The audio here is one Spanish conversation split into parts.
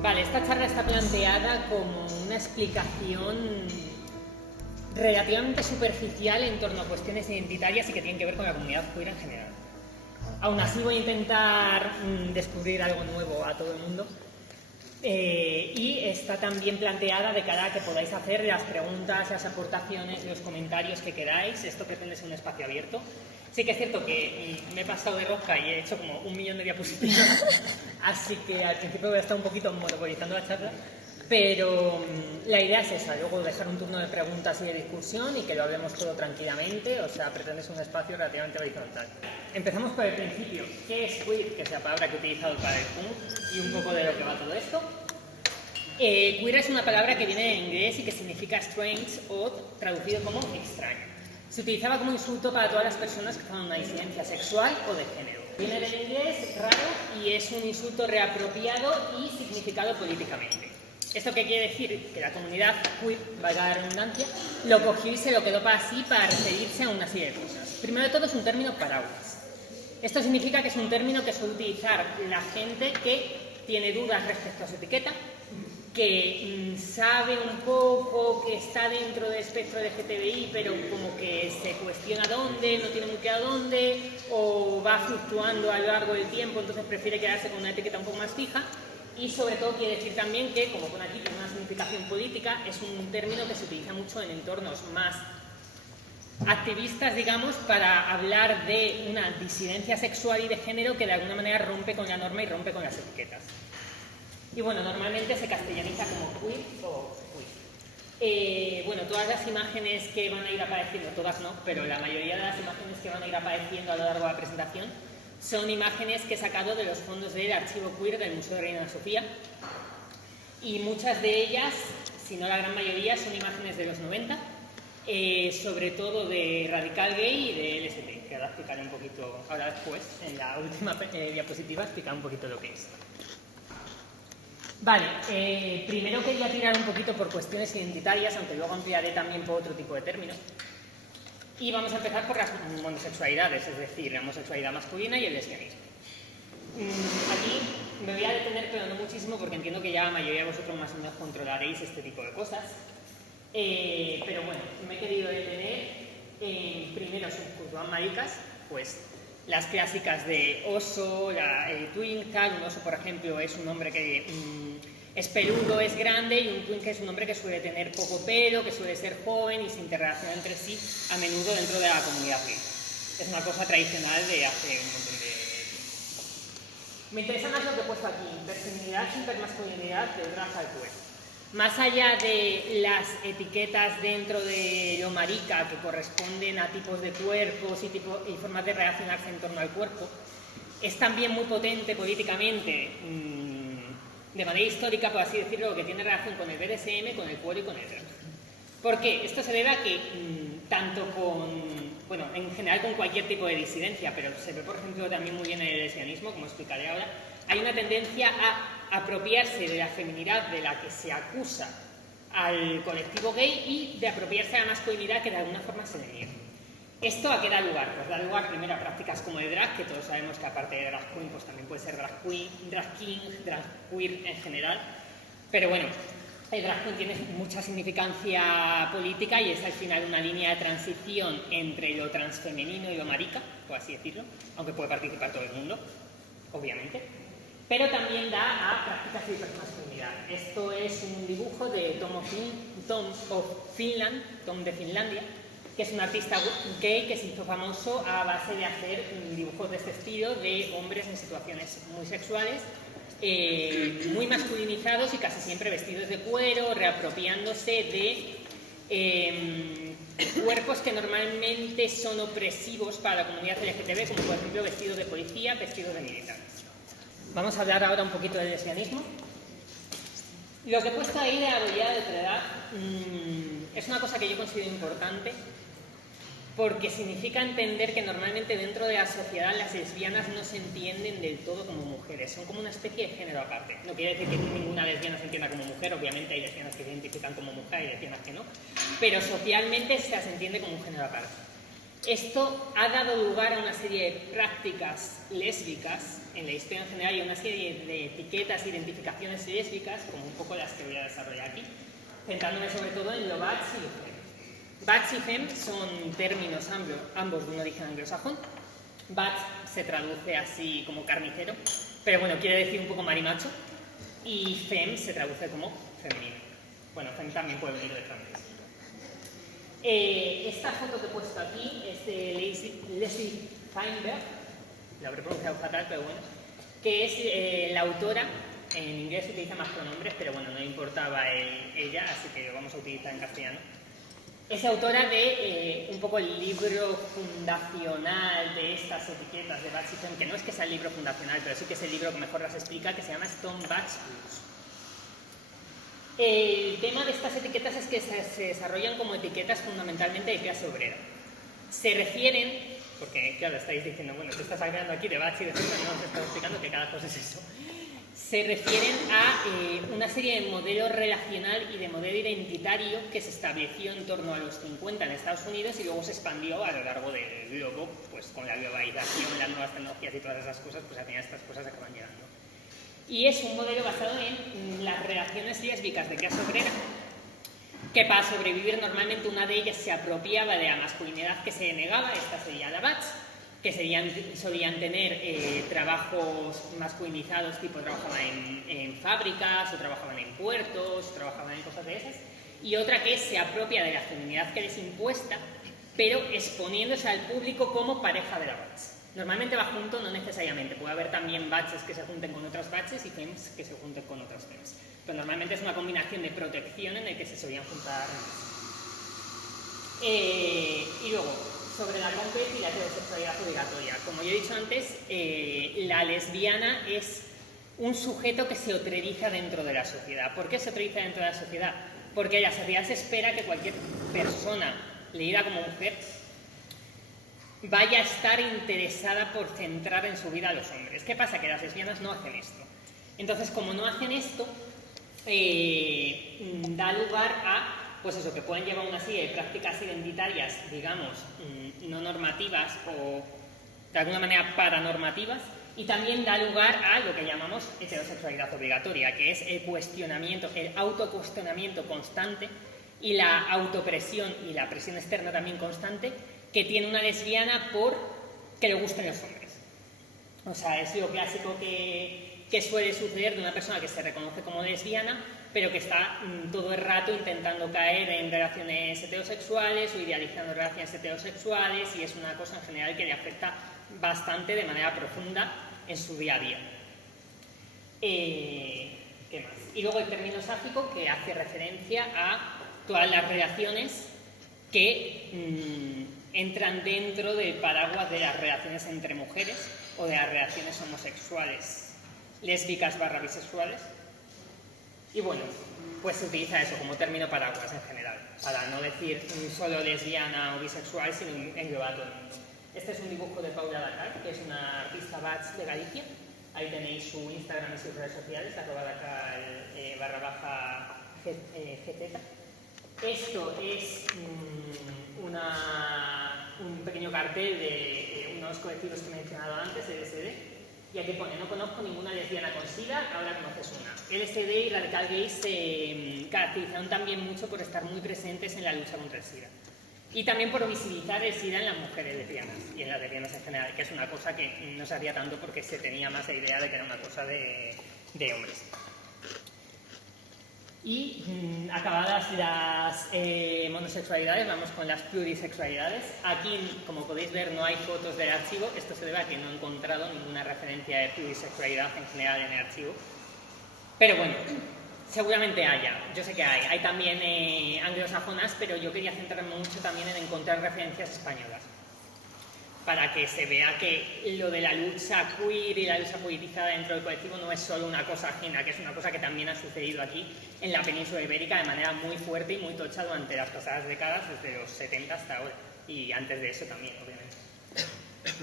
Vale, esta charla está planteada como una explicación relativamente superficial en torno a cuestiones identitarias y que tienen que ver con la comunidad queer en general. Aún así voy a intentar descubrir algo nuevo a todo el mundo. Y está también planteada de cara a que podáis hacer las preguntas, las aportaciones, los comentarios que queráis. Esto pretende ser un espacio abierto. Sí que es cierto que me he pasado de rosca y he hecho como 1 millón de diapositivas, así que al principio voy a estar un poquito monopolizando la charla, pero la idea es esa, luego dejar un turno de preguntas y de discusión y que lo hablemos todo tranquilamente, o sea, pretende ser un espacio relativamente horizontal. Empezamos por el principio. ¿Qué es queer? Que es la palabra que he utilizado para el punk y un poco de lo que va todo esto. Queer es una palabra que viene de inglés y que significa strange o traducido como extraño. Se utilizaba como insulto para todas las personas que tenían una disidencia sexual o de género. Viene del inglés, raro, y es un insulto reapropiado y significado políticamente. ¿Esto qué quiere decir? Que la comunidad queer, valga la redundancia, lo cogió y se lo quedó para sí para referirse a una serie de cosas. Primero de todo es un término paraguas. Esto significa que es un término que suele utilizar la gente que tiene dudas respecto a su etiqueta, que sabe un poco que está dentro del espectro LGTBI, pero como que se cuestiona dónde, no tiene muy claro dónde, o va fluctuando a lo largo del tiempo, entonces prefiere quedarse con una etiqueta un poco más fija. Y sobre todo quiere decir también que, como pone aquí, tiene una significación política, es un término que se utiliza mucho en entornos más activistas, digamos, para hablar de una disidencia sexual y de género que de alguna manera rompe con la norma y rompe con las etiquetas. Y bueno, normalmente se castellaniza como queer o queer. Bueno, todas las imágenes que van a ir apareciendo, todas no, pero la mayoría de las imágenes que van a ir apareciendo a lo largo de la presentación son imágenes que he sacado de los fondos del archivo queer del Museo de Reina Sofía. Y muchas de ellas, si no la gran mayoría, son imágenes de los 90, sobre todo de Radical Gay y de LST, que ahora explicaré un poquito, ahora después, en la última diapositiva, explicaré un poquito lo que es. Vale, primero quería tirar un poquito por cuestiones identitarias, aunque luego ampliaré también por otro tipo de términos. Y vamos a empezar por las monosexualidades, es decir, la homosexualidad masculina y el lesbianismo. Aquí me voy a detener, pero no muchísimo, porque entiendo que ya la mayoría de vosotros más o menos controlaréis este tipo de cosas. Pero bueno, me he querido detener en primero son maricas, pues las clásicas de oso, el twinkle. Un oso, por ejemplo, es un hombre que es peludo, es grande, y un twinkle es un hombre que suele tener poco pelo, que suele ser joven y se interrelaciona entre sí a menudo dentro de la comunidad gay. Es una cosa tradicional de hace un montón de tiempo. Me interesa más lo que he puesto aquí: hiperfeminidad, hipermasculinidad, del drag al queer. Más allá de las etiquetas dentro de lo marica que corresponden a tipos de cuerpos y formas de relacionarse en torno al cuerpo, es también muy potente políticamente, de manera histórica, por así decirlo, que tiene relación con el BDSM, con el queer y con el drag. ¿Por qué? Esto se debe a que tanto bueno, en general con cualquier tipo de disidencia, pero se ve, por ejemplo, también muy bien en el lesbianismo, como explicaré ahora, hay una tendencia a apropiarse de la feminidad de la que se acusa al colectivo gay y de apropiarse de la masculinidad que de alguna forma se le niega. ¿Esto a qué da lugar? Pues da lugar primero a prácticas como el drag, que todos sabemos que aparte de drag queen, pues también puede ser drag queen, drag king, drag queer en general. Pero bueno, el drag queen tiene mucha significancia política y es al final una línea de transición entre lo transfemenino y lo marica, por así decirlo, aunque puede participar todo el mundo, obviamente. Pero también da a prácticas de hipermasculinidad. Esto es un dibujo de Tom de Finlandia, que es un artista gay que se hizo famoso a base de hacer dibujos de este estilo de hombres en situaciones muy sexuales, muy masculinizados y casi siempre vestidos de cuero, reapropiándose de cuerpos que normalmente son opresivos para la comunidad LGTB, como por ejemplo vestidos de policía, vestidos de militar. Vamos a hablar ahora un poquito del lesbianismo. Lo que he puesto ahí de la habilidad de otra edad es una cosa que yo considero importante, porque significa entender que normalmente dentro de la sociedad las lesbianas no se entienden del todo como mujeres, son como una especie de género aparte. No quiere decir que ninguna lesbiana se entienda como mujer, obviamente hay lesbianas que se identifican como mujer y lesbianas que no, pero socialmente se las entiende como un género aparte. Esto ha dado lugar a una serie de prácticas lésbicas en la historia en general y a una serie de etiquetas e identificaciones lésbicas, como un poco las que voy a desarrollar aquí, centrándome sobre todo en lo butch y lo femme. Butch y femme son términos ambos de un origen anglosajón. Butch se traduce así como carnicero, pero bueno, quiere decir un poco marimacho, y femme se traduce como femenino. Bueno, femme también puede venir de francés. Esta foto que he puesto aquí es de Leslie Feinberg, la habré pronunciado fatal, pero bueno, que es la autora. En inglés se utiliza más pronombres, pero bueno, no importaba ella, así que lo vamos a utilizar en castellano. Es autora de un poco el libro fundacional de estas etiquetas de Butch y Femme, que no es que sea el libro fundacional, pero sí que es el libro que mejor las explica, que se llama Stone Butch Blues. El tema de estas etiquetas es que se desarrollan como etiquetas fundamentalmente de clase obrera. Se refieren, porque claro, estáis diciendo, bueno, te estás hablando aquí de Butch y de Femme, no os estoy explicando que cada cosa es eso. Se refieren a una serie de modelos relacional y de modelo identitario que se estableció en torno a los 50 en Estados Unidos y luego se expandió a lo largo del globo, pues con la globalización, las nuevas tecnologías y todas esas cosas, pues al final estas cosas acaban llegando. Y es un modelo basado en las relaciones lésbicas de clase obrera, que para sobrevivir normalmente una de ellas se apropiaba de la masculinidad que se negaba, esta sería la butch, que solían tener trabajos masculinizados, tipo trabajaban en fábricas, o trabajaban en puertos, o trabajaban en cosas de esas, y otra que se apropia de la feminidad que les impuesta, pero exponiéndose al público como pareja de la butch. Normalmente va junto, no necesariamente. Puede haber también batches que se junten con otras batches y femmes que se junten con otras femmes. Pero normalmente es una combinación de protección en el que se solían juntar. Y luego, sobre la complex y la heterosexualidad obligatoria. Como yo he dicho antes, la lesbiana es un sujeto que se otreriza dentro de la sociedad. ¿Por qué se otreriza dentro de la sociedad? Porque en la sociedad se espera que cualquier persona leída como mujer vaya a estar interesada por centrar en su vida a los hombres. ¿Qué pasa? Que las lesbianas no hacen esto. Entonces, como no hacen esto, da lugar a, pues eso, que pueden llevar una serie de prácticas identitarias, digamos, no normativas o de alguna manera paranormativas, y también da lugar a lo que llamamos heterosexualidad obligatoria, que es el cuestionamiento, el autocuestionamiento constante y la autopresión y la presión externa también constante que tiene una lesbiana por que le gusten los hombres. O sea, es lo clásico que suele suceder de una persona que se reconoce como lesbiana, pero que está todo el rato intentando caer en relaciones heterosexuales o idealizando relaciones heterosexuales, y es una cosa en general que le afecta bastante de manera profunda en su día a día. ¿Qué más? Y luego el término sáfico, que hace referencia a todas las relaciones que entran dentro del paraguas de las relaciones entre mujeres o de las relaciones homosexuales, lésbicas / bisexuales. Y bueno, pues se utiliza eso como término paraguas en general, para no decir solo lesbiana o bisexual, sino englobar todo el mundo. Este es un dibujo de Paula Dakar, que es una artista butch de Galicia. Ahí tenéis su Instagram y sus redes sociales, @Dakar /GZ. Esto es un pequeño cartel de unos colectivos que he mencionado antes, LSD, y aquí pone: no conozco ninguna lesbiana con SIDA, ahora conoces una. LSD y Radical Gay se caracterizaron también mucho por estar muy presentes en la lucha contra el SIDA. Y también por visibilizar el SIDA en las mujeres lesbianas y en las lesbianas en general, que es una cosa que no se hacía tanto porque se tenía más la idea de que era una cosa de hombres. Y acabadas las monosexualidades, vamos con las plurisexualidades. Aquí, como podéis ver, no hay fotos del archivo. Esto se debe a que no he encontrado ninguna referencia de plurisexualidad en general en el archivo. Pero bueno, seguramente haya. Yo sé que hay. Hay también anglosajonas, pero yo quería centrarme mucho también en encontrar referencias españolas, para que se vea que lo de la lucha queer y la lucha politizada dentro del colectivo no es solo una cosa ajena, que es una cosa que también ha sucedido aquí en la península ibérica de manera muy fuerte y muy tocha durante las pasadas décadas, desde los 70 hasta ahora, y antes de eso también, obviamente.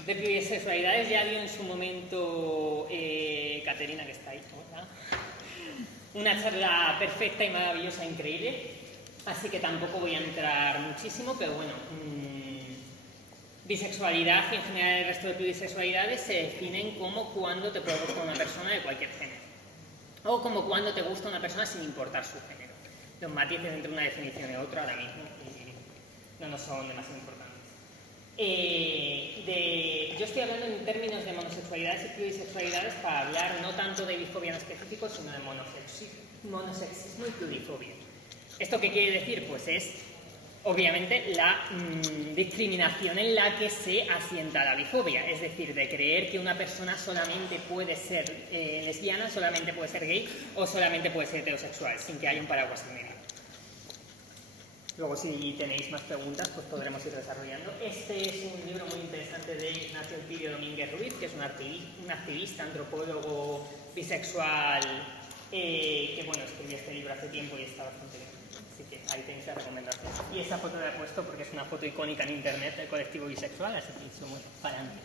De bisexualidades ya dio en su momento Caterina, que está ahí, ¿verdad? Una charla perfecta y maravillosa, increíble, así que tampoco voy a entrar muchísimo, pero bueno, Bisexualidad y en general el resto de bisexualidades se definen como cuando te provoca una persona de cualquier género. O como cuando te gusta una persona sin importar su género. Los matices entre una definición y otra ahora mismo no nos son demasiado importantes. Yo estoy hablando en términos de monosexualidades y plurisexualidades para hablar no tanto de bifobia en específico, sino de monosexismo y plurifobia. ¿Esto qué quiere decir? Pues es, obviamente, la discriminación en la que se asienta la bifobia, es decir, de creer que una persona solamente puede ser lesbiana, solamente puede ser gay o solamente puede ser heterosexual, sin que haya un paraguas en medio. Luego, si tenéis más preguntas, pues podremos ir desarrollando. Este es un libro muy interesante de Ignacio Elpidio Domínguez Ruiz, que es un activista, antropólogo bisexual, que bueno, escribió este libro hace tiempo y está bastante bien. Así que ahí tenéis la recomendación. Y esa foto la he puesto porque es una foto icónica en internet del colectivo bisexual, así que somos para adelante.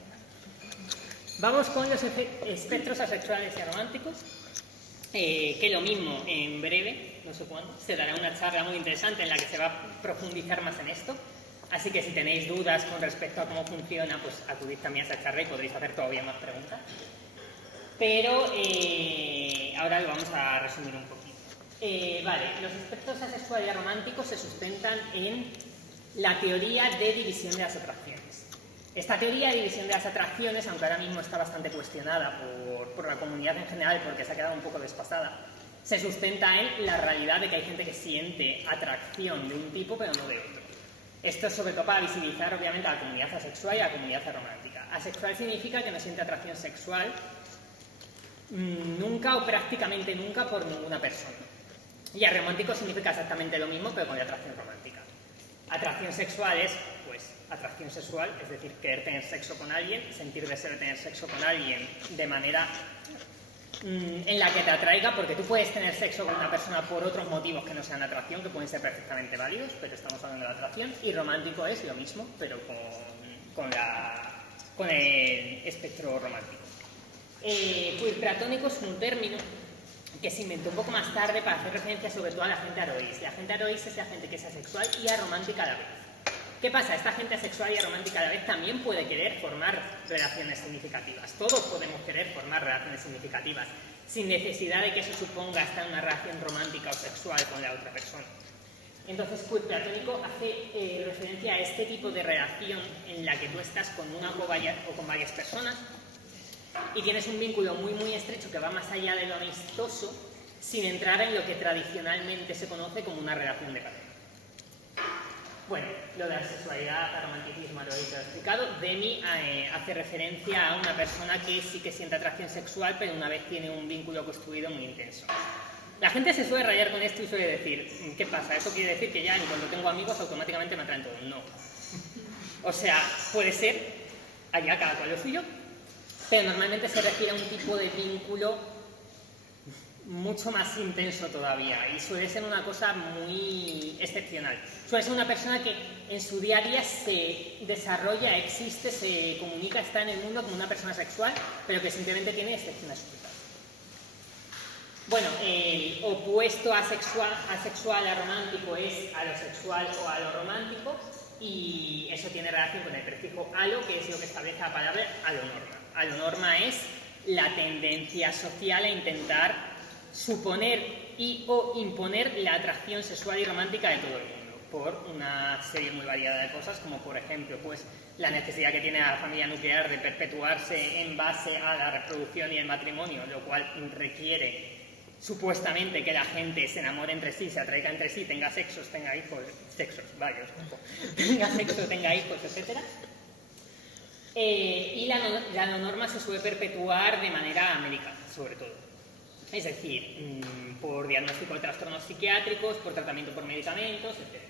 Vamos con los espectros asexuales y arománticos. Que lo mismo, en breve, no sé cuándo, se dará una charla muy interesante en la que se va a profundizar más en esto. Así que si tenéis dudas con respecto a cómo funciona, pues acudid también a esa charla y podréis hacer todavía más preguntas. Pero ahora lo vamos a resumir un poquito. Vale, los espectros asexuales y arománticos se sustentan en la teoría de división de las atracciones. Esta teoría de división de las atracciones, aunque ahora mismo está bastante cuestionada por la comunidad en general porque se ha quedado un poco desfasada, se sustenta en la realidad de que hay gente que siente atracción de un tipo pero no de otro. Esto es sobre todo para visibilizar obviamente a la comunidad asexual y a la comunidad aromántica. Asexual significa que no siente atracción sexual nunca o prácticamente nunca por ninguna persona. Y aromántico significa exactamente lo mismo pero con la atracción romántica. Atracción sexual es, pues, atracción sexual, es decir, querer tener sexo con alguien, sentir deseo de tener sexo con alguien de manera en la que te atraiga, porque tú puedes tener sexo con una persona por otros motivos que no sean atracción, que pueden ser perfectamente válidos, pero estamos hablando de atracción, y romántico es lo mismo, pero con el espectro romántico. Pues platónico es un término que se inventó un poco más tarde para hacer referencia sobre todo a la gente aroís. La gente aroís es la gente que es asexual y aromántica a la vez. ¿Qué pasa? Esta gente asexual y aromántica a la vez también puede querer formar relaciones significativas. Todos podemos querer formar relaciones significativas, sin necesidad de que eso suponga estar en una relación romántica o sexual con la otra persona. Entonces, queer platónico hace referencia a este tipo de relación en la que tú estás con una o con varias personas y tienes un vínculo muy muy estrecho que va más allá de lo amistoso, sin entrar en lo que tradicionalmente se conoce como una relación de pareja. Bueno, lo de la sexualidad, aromanticismo, lo he explicado. Demi hace referencia a una persona que sí que siente atracción sexual, pero una vez tiene un vínculo construido muy intenso. La gente se suele rayar con esto y suele decir, ¿qué pasa? ¿Eso quiere decir que ya ni cuando tengo amigos automáticamente me atraen todos? No. O sea, puede ser, allá cada cual lo suyo, pero normalmente se refiere a un tipo de vínculo mucho más intenso todavía y suele ser una cosa muy excepcional. Suele ser una persona que en su día a día se desarrolla, existe, se comunica, está en el mundo como una persona sexual, pero que simplemente tiene excepciones brutales. Bueno, el opuesto asexual a romántico es alosexual o aloromántico, y eso tiene relación con el prefijo alo, que es lo que establece la palabra alonorma. Alonorma es la tendencia social a intentar suponer y o imponer la atracción sexual y romántica de todo el mundo por una serie muy variada de cosas, como por ejemplo pues la necesidad que tiene la familia nuclear de perpetuarse en base a la reproducción y el matrimonio, lo cual requiere supuestamente que la gente se enamore entre sí, se atraiga entre sí, tenga sexos, tenga hijos, tenga sexo, tenga hijos, etc. Y la norma se suele perpetuar de manera americana, sobre todo. Es decir, por diagnóstico de trastornos psiquiátricos, por tratamiento por medicamentos, etc.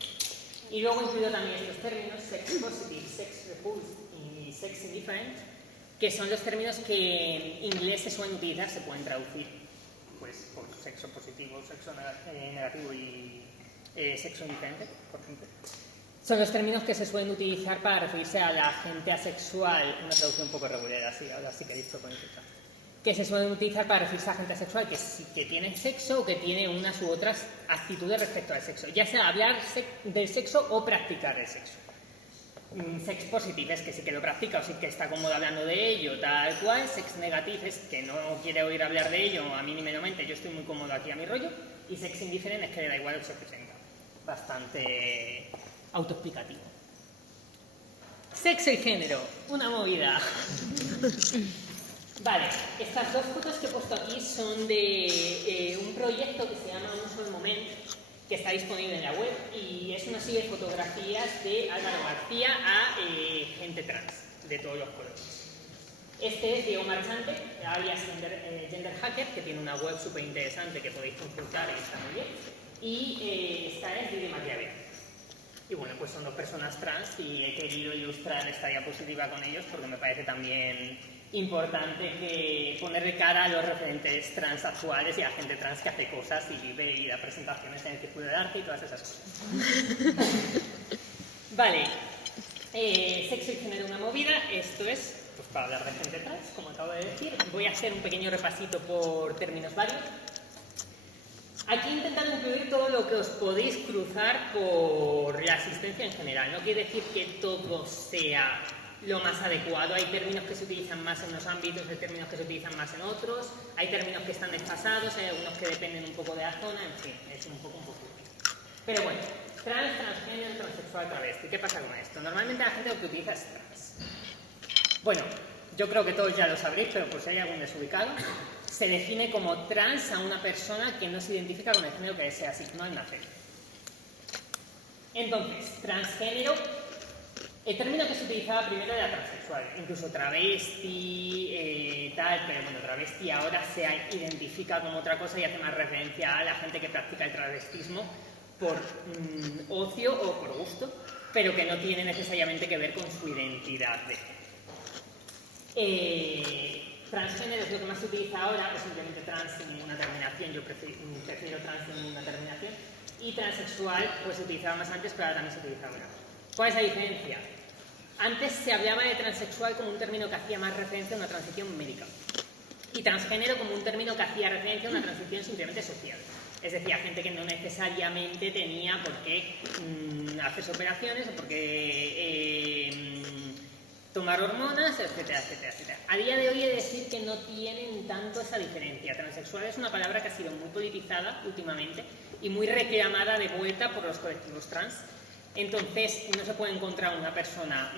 Y luego incluyo también estos términos, sex positive, sex repulsed y sex indifferent, que son los términos que en inglés se suelen utilizar, se pueden traducir pues por sexo positivo, sexo negativo y sexo indiferente, por ejemplo. Son los términos que se suelen utilizar para referirse a la gente asexual, una traducción un poco regular, así, ahora sí que he visto con eso. Que se suelen utilizar para referirse a gente asexual que tiene sexo o que tiene unas u otras actitudes respecto al sexo, ya sea hablar del sexo o practicar el sexo. Sex positive es que sí que lo practica o sí que está cómodo hablando de ello, tal cual. Sex negative es que no quiere oír hablar de ello a mí ni menos, yo estoy muy cómodo aquí a mi rollo. Y sex indifferent es que le da igual el 8%. Bastante autoexplicativo. Sexo y género, una movida. Vale, estas dos fotos que he puesto aquí son de un proyecto que se llama Un Sol Moment, que está disponible en la web, y es una serie de fotografías de Álvaro García a gente trans, de todos los colores. Este es Diego Marchante, alias Gender Hacker, que tiene una web súper interesante que podéis consultar y está muy bien. Y esta es Didi Maquiavelo. Y bueno, pues son dos personas trans y he querido ilustrar esta diapositiva con ellos porque me parece también importante que ponerle cara a los referentes trans actuales y a gente trans que hace cosas y vive y da presentaciones en el círculo de arte y todas esas cosas. Vale, sexo y género una movida, esto es pues, para hablar de gente trans, como acabo de decir. Voy a hacer un pequeño repasito por términos varios. Aquí he intentado incluir todo lo que os podéis cruzar por la asistencia en general. No quiere decir que todo sea lo más adecuado. Hay términos que se utilizan más en unos ámbitos, hay términos que se utilizan más en otros, hay términos que están desfasados, hay algunos que dependen un poco de la zona, en fin, es un poco. Pero bueno, trans, transgénero, transexual, travesti. ¿Qué pasa con esto? Normalmente la gente lo que utiliza es trans. Bueno, yo creo que todos ya lo sabréis, pero por si hay algún desubicado, se define como trans a una persona que no se identifica con el género que desea asignar al nacer. Entonces, transgénero, el término que se utilizaba primero era transexual, incluso travesti, tal, pero bueno, travesti ahora se identifica como otra cosa y hace más referencia a la gente que practica el travestismo por ocio o por gusto, pero que no tiene necesariamente que ver con su identidad de género. Transgénero es lo que más se utiliza ahora, o simplemente trans sin ninguna terminación, yo prefiero trans sin ninguna terminación, y transexual pues se utilizaba más antes, pero ahora también se utiliza ahora. ¿Cuál es la diferencia? Antes se hablaba de transexual como un término que hacía más referencia a una transición médica, y transgénero como un término que hacía referencia a una transición simplemente social. Es decir, a gente que no necesariamente tenía por qué hacerse operaciones o por qué tomar hormonas, etcétera, etcétera, etcétera. A día de hoy he de decir que no tienen tanto esa diferencia. Transexual es una palabra que ha sido muy politizada últimamente y muy reclamada de vuelta por los colectivos trans. Entonces, no se puede encontrar una persona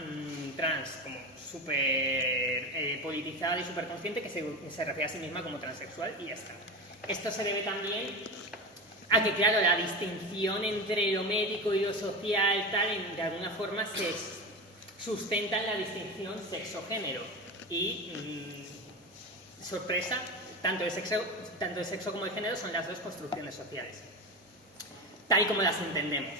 trans como súper politizada y súper consciente que se refiere a sí misma como transexual y ya está. Esto se debe también a que, claro, la distinción entre lo médico y lo social, tal, de alguna forma se sustenta en la distinción sexo-género. Y, sorpresa, tanto el sexo como el género son las dos construcciones sociales, tal y como las entendemos.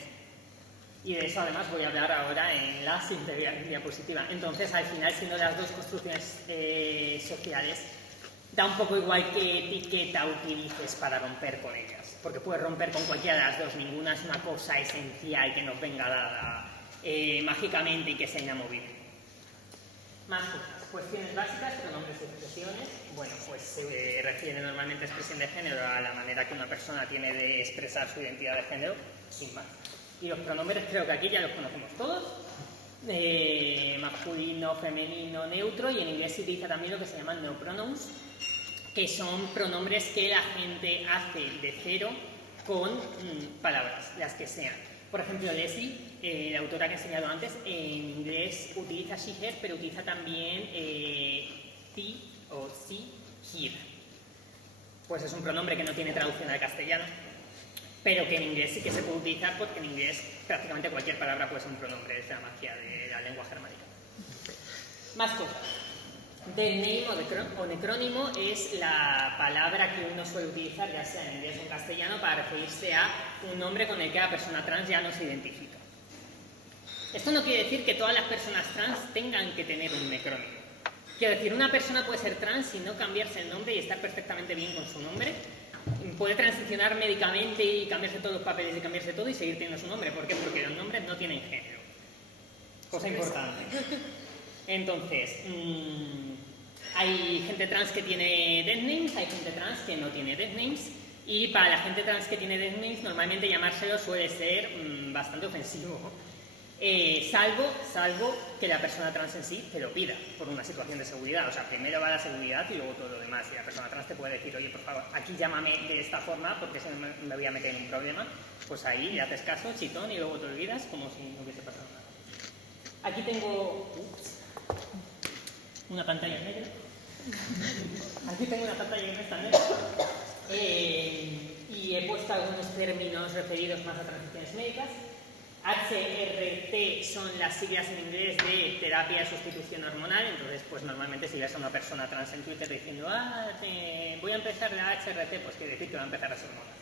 Y de eso además voy a hablar ahora en la siguiente diapositiva. Entonces, al final, siendo las dos construcciones sociales, da un poco igual qué etiqueta utilices para romper con ellas, porque puedes romper con cualquiera de las dos, ninguna es una cosa esencial que nos venga dada mágicamente y que sea inamovible. Más cosas. Cuestiones básicas, pronombres y expresiones. Bueno, pues se refiere normalmente a expresión de género a la manera que una persona tiene de expresar su identidad de género, sin más. Y los pronombres creo que aquí ya los conocemos todos. Masculino, femenino, neutro, y en inglés se utiliza también lo que se llaman neopronouns, que son pronombres que la gente hace de cero con palabras, las que sean. Por ejemplo, Leslie, la autora que he enseñado antes, en inglés utiliza she, her, pero utiliza también she o she, her. Pues es un pronombre que no tiene traducción al castellano, pero que en inglés sí que se puede utilizar porque en inglés prácticamente cualquier palabra puede ser un pronombre, es la magia de la lengua germánica. Más cosas. The name o necrónimo es la palabra que uno suele utilizar, ya sea en inglés o en castellano, para referirse a un nombre con el que la persona trans ya no se identifica. Esto no quiere decir que todas las personas trans tengan que tener un necrónimo. Quiero decir, una persona puede ser trans y no cambiarse el nombre y estar perfectamente bien con su nombre. Puede transicionar médicamente y cambiarse todos los papeles y cambiarse todo y seguir teniendo su nombre. ¿Por qué? Porque los nombres no tienen género. Cosa importante. Entonces, hay gente trans que tiene death names, hay gente trans que no tiene death names, y para la gente trans que tiene death names normalmente llamárselo suele ser bastante ofensivo. salvo que la persona trans en sí te lo pida por una situación de seguridad. O sea, primero va la seguridad y luego todo lo demás. Y la persona trans te puede decir, oye, por favor, aquí llámame de esta forma porque si no me voy a meter en un problema. Pues ahí le haces caso, chitón, y luego te olvidas como si no hubiese pasado nada. Aquí tengo una pantalla negra. Aquí tengo una pantalla en esta negra. Y he puesto algunos términos referidos más a transiciones médicas. HRT son las siglas en inglés de terapia de sustitución hormonal. Entonces, pues normalmente si ves a una persona trans en Twitter diciendo voy a empezar la HRT, pues quiere decir que va a empezar las hormonas.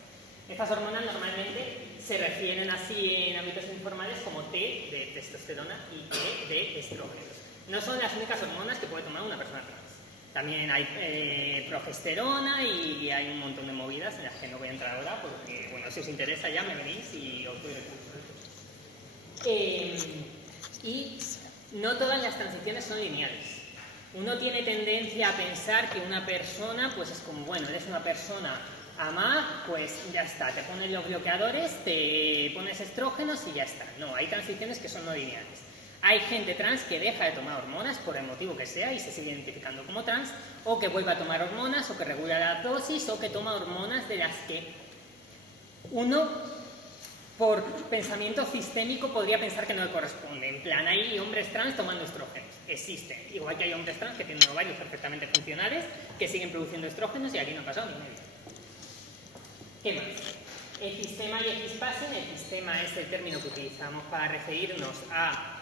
Estas hormonas normalmente se refieren así en ámbitos informales como T de testosterona y T de estrógenos. No son las únicas hormonas que puede tomar una persona trans. También hay progesterona y hay un montón de movidas en las que no voy a entrar ahora porque, bueno, si os interesa ya me venís y os doy recursos. Y no todas las transiciones son lineales. Uno tiene tendencia a pensar que una persona, pues es como, bueno, eres una persona AMA, pues ya está, te pones los bloqueadores, te pones estrógenos y ya está. No, hay transiciones que son no lineales. Hay gente trans que deja de tomar hormonas por el motivo que sea y se sigue identificando como trans, o que vuelve a tomar hormonas, o que regula la dosis, o que toma hormonas de las que uno, por pensamiento sistémico, podría pensar que no le corresponde. En plan, hay hombres trans tomando estrógenos. Existen. Igual que hay hombres trans que tienen ovarios perfectamente funcionales, que siguen produciendo estrógenos y aquí no ha pasado ni medio. ¿Qué más? Ecistema y equispasing. Ecistema es el término que utilizamos para referirnos a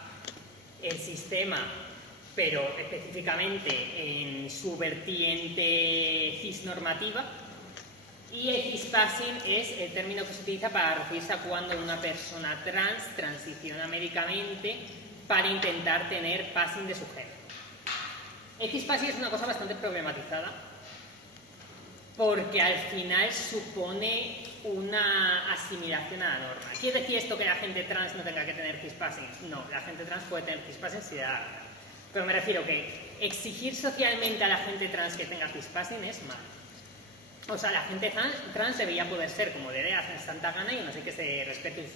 el sistema, pero específicamente en su vertiente cisnormativa. Y equispasing es el término que se utiliza para referirse a cuando una persona trans transiciona médicamente para intentar tener passing de su género. Equispasing es una cosa bastante problematizada porque al final supone una asimilación a la norma. ¿Quiere decir esto que la gente trans no tenga que tener cispassing? No, la gente trans puede tener cispassing si da. Pero me refiero que exigir socialmente a la gente trans que tenga cispassing es malo. O sea, la gente trans debería poder ser como le dé a santa gana y no sé, que se respete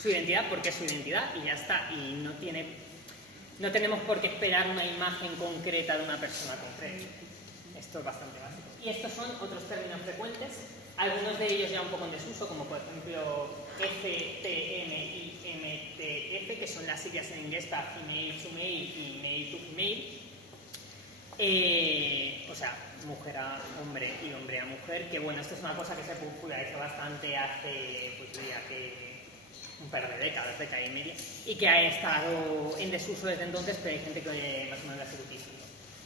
su identidad porque es su identidad y ya está. Y no tenemos por qué esperar una imagen concreta de una persona concreta. Esto es bastante básico. Y estos son otros términos frecuentes, algunos de ellos ya un poco en desuso, como por ejemplo FTM y MTF, que son las siglas en inglés para female to male y male to female. O sea, mujer a hombre y hombre a mujer, que bueno, esto es una cosa que se popularizó bastante hace, pues diría que un par de décadas y media, y que ha estado en desuso desde entonces, pero hay gente que más o menos la sigue utilizando.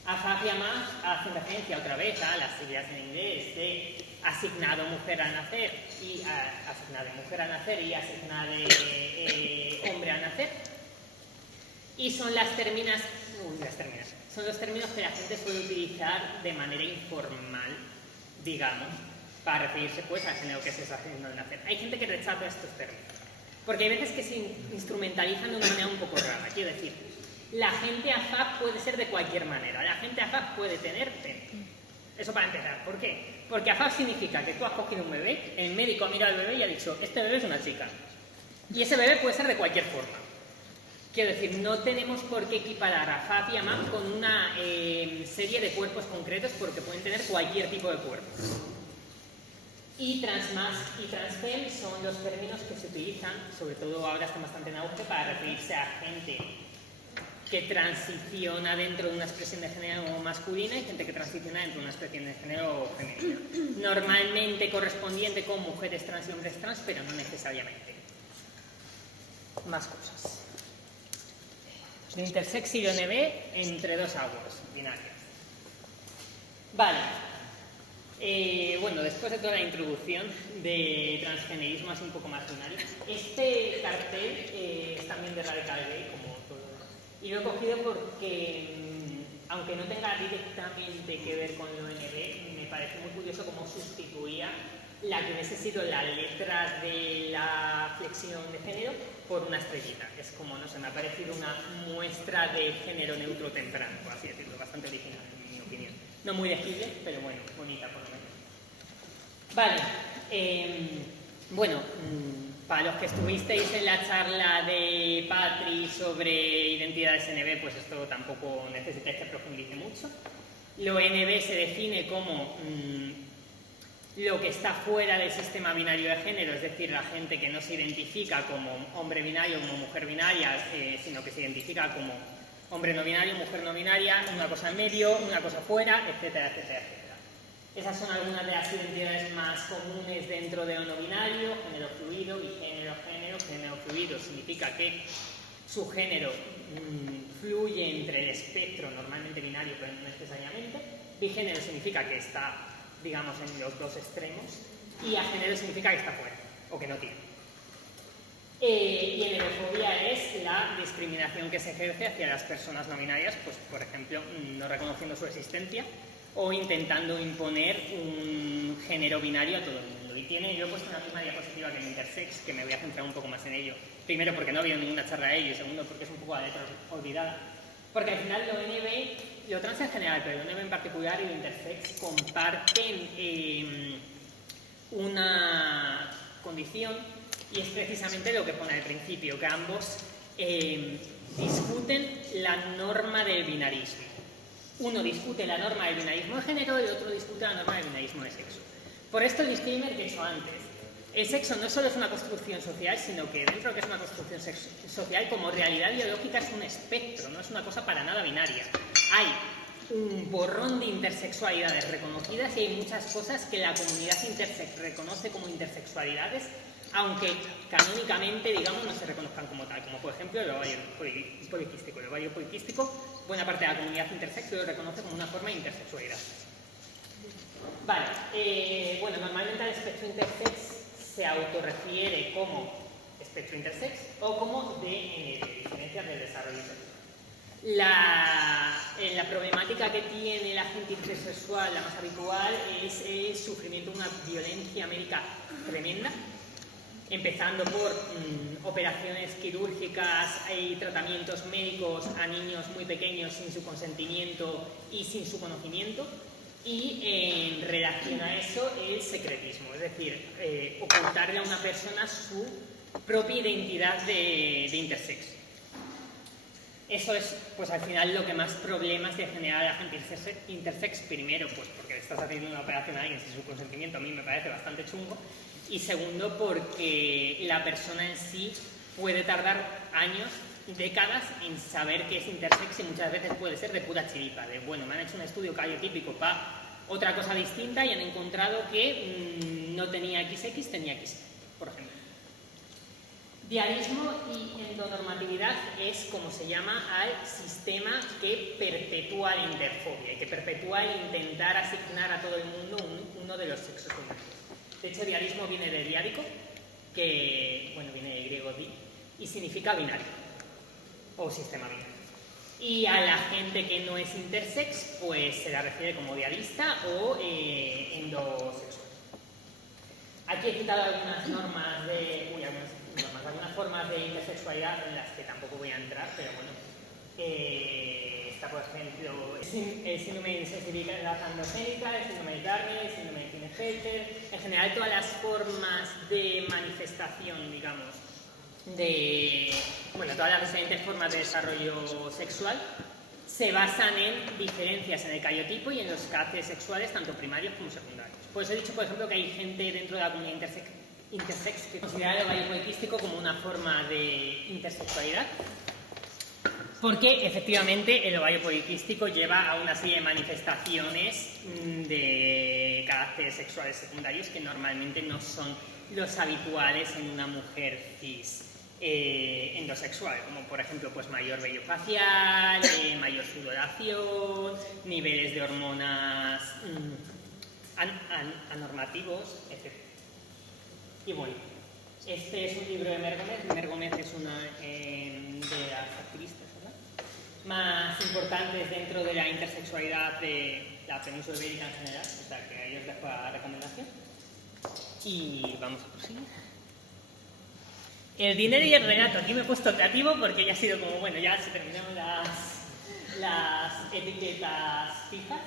AFAP y AMAS hacen referencia otra vez a las siglas en inglés de asignado mujer al nacer y asignado mujer al nacer y asignado hombre al nacer. Y son son los términos que la gente suele utilizar de manera informal, digamos, para referirse pues al género que se está asignando al nacer. Hay gente que rechaza estos términos, porque hay veces que se instrumentalizan de una manera un poco rara. Quiero decir, la gente AFAP puede ser de cualquier manera. La gente AFAP puede tener pene. Eso para empezar. ¿Por qué? Porque AFAP significa que tú has cogido un bebé, el médico ha mirado al bebé y ha dicho, este bebé es una chica. Y ese bebé puede ser de cualquier forma. Quiero decir, no tenemos por qué equiparar a AFAP y a MAP con una serie de cuerpos concretos porque pueden tener cualquier tipo de cuerpo. Y transmas y transfem son los términos que se utilizan, sobre todo ahora están bastante en auge, para referirse a gente que transiciona dentro de una expresión de género masculina y gente que transiciona dentro de una expresión de género femenina. Normalmente correspondiente con mujeres trans y hombres trans, pero no necesariamente. Más cosas. De intersex y de ONB entre dos aguas binarias. Vale. Bueno, después de toda la introducción de transgenerismo así un poco más binario, este cartel es también de Radical Gay, como todo. Y lo he cogido porque, aunque no tenga directamente que ver con lo ONB, me parece muy curioso cómo sustituía la que hubiese sido la letra de la flexión de género por una estrellita. Es como, no sé, me ha parecido una muestra de género neutro temprano, por así decirlo, bastante original, en mi opinión. No muy legible, pero bueno, bonita por lo menos. Vale, bueno, Para los que estuvisteis en la charla de Patri sobre identidades NB, pues esto tampoco necesitáis que profundice mucho. Lo NB se define como lo que está fuera del sistema binario de género, es decir, la gente que no se identifica como hombre binario o como mujer binaria, sino que se identifica como hombre no binario, mujer no binaria, una cosa en medio, una cosa fuera, etcétera, etcétera, etcétera. Esas son algunas de las identidades más comunes dentro de lo no binario: género fluido, bigénero, género. Género fluido significa que su género fluye entre el espectro, normalmente binario, pero no necesariamente. Bigénero significa que está, digamos, en los dos extremos. Y agénero significa que está fuera, o que no tiene. Y henerofobia es la discriminación que se ejerce hacia las personas no binarias, pues, por ejemplo, no reconociendo su existencia o intentando imponer un género binario a todo el mundo. Y yo he puesto una misma diapositiva que en Intersex, que me voy a centrar un poco más en ello. Primero, porque no ha habido ninguna charla de ello, y segundo, porque es un poco la letra olvidada. Porque al final lo NB, lo trans en general, pero lo NB en particular y lo Intersex comparten una condición, y es precisamente lo que pone al principio, que ambos discuten la norma del binarismo. Uno discute la norma del binarismo de género, el otro discute la norma del binarismo de sexo. Por esto el disclaimer que he hecho antes. El sexo no solo es una construcción social, sino que dentro de que es una construcción social, como realidad biológica es un espectro, no es una cosa para nada binaria. Hay un borrón de intersexualidades reconocidas y hay muchas cosas que la comunidad intersex reconoce como intersexualidades, aunque canónicamente, digamos, no se reconozcan como tal, como por ejemplo el ovario poliquístico. El ovario poliquístico, buena parte de la comunidad intersex lo reconoce como una forma de intersexualidad. Vale, bueno, normalmente al espectro intersex se autorrefiere como espectro intersex o como de diferencias del desarrollo sexual. La problemática que tiene la gente intersexual, la más habitual, es el sufrimiento de una violencia médica tremenda, empezando por operaciones quirúrgicas y tratamientos médicos a niños muy pequeños sin su consentimiento y sin su conocimiento, y en relación a eso el secretismo, es decir, ocultarle a una persona su propia identidad de intersex. Eso es, pues al final, lo que más problemas le genera a la gente intersex. Primero, pues porque le estás haciendo una operación a alguien sin su consentimiento, a mí me parece bastante chungo. Y segundo, porque la persona en sí puede tardar años, décadas, en saber que es intersex, y muchas veces puede ser de pura chiripa. De, bueno, me han hecho un estudio cariotípico para otra cosa distinta y han encontrado que no tenía XX, tenía X, por ejemplo. Diarismo y endonormatividad es como se llama al sistema que perpetúa la interfobia y que perpetúa el intentar asignar a todo el mundo uno de los sexos humanos. De hecho, diarismo viene de diárico, que bueno, viene del griego di, y significa binario, o sistema binario. Y a la gente que no es intersex, pues se la refiere como diarista o endosexual. Aquí he citado algunas normas algunas formas de intersexualidad en las que tampoco voy a entrar, pero bueno. Está, por ejemplo, el síndrome de insensibilidad androgénica, el síndrome de Garnier, el síndrome de Klinefelter. En general, todas las formas de manifestación, digamos, todas las diferentes formas de desarrollo sexual se basan en diferencias en el cariotipo y en los caracteres sexuales, tanto primarios como secundarios. Por eso he dicho, por ejemplo, que hay gente dentro de la comunidad intersex que considera el ovario poliquístico como una forma de intersexualidad, porque efectivamente el ovario poliquístico lleva a una serie de manifestaciones de caracteres sexuales secundarios que normalmente no son los habituales en una mujer cis endosexual, como por ejemplo pues mayor vello facial, mayor sudoración, niveles de hormonas anormativos, etc. Y bueno, este es un libro de Mergomez. Mergomez es una de las activistas, ¿verdad?, más importantes dentro de la intersexualidad de la península ibérica en general, o sea que ahí os dejo la recomendación. Y vamos a proseguir. El dinero y el relato. Aquí me he puesto creativo porque ya ha sido como, bueno, ya se terminaron las etiquetas fijas.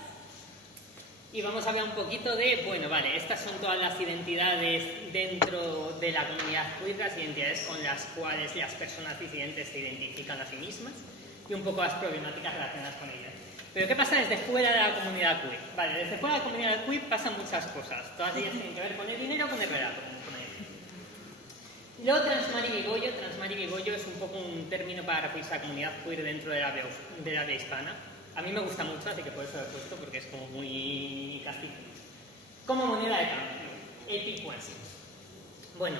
Y vamos a hablar un poquito de, bueno, vale, estas son todas las identidades dentro de la comunidad queer, las identidades con las cuales las personas disidentes se identifican a sí mismas y un poco las problemáticas relacionadas con ellas. Pero ¿qué pasa desde fuera de la comunidad queer? Vale, desde fuera de la comunidad queer pasan muchas cosas, todas ellas tienen que ver con el dinero o con el relato. Luego transmaribigoyo es un poco un término para referirse a la comunidad queer dentro de la habla hispana. A mí me gusta mucho, así que por eso lo he puesto, porque es como muy castizo. Como moneda de cambio, pinkwashing. Bueno,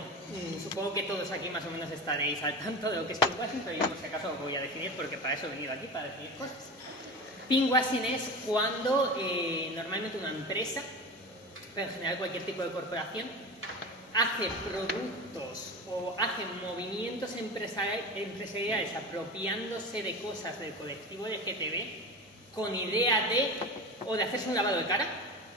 supongo que todos aquí más o menos estaréis al tanto de lo que es pinkwashing, pero yo por si acaso lo voy a definir, porque para eso he venido aquí, para definir cosas. Pinkwashing es cuando normalmente una empresa, pero en general cualquier tipo de corporación, hace productos o hace movimientos empresariales apropiándose de cosas del colectivo LGTB con idea de o de hacerse un lavado de cara,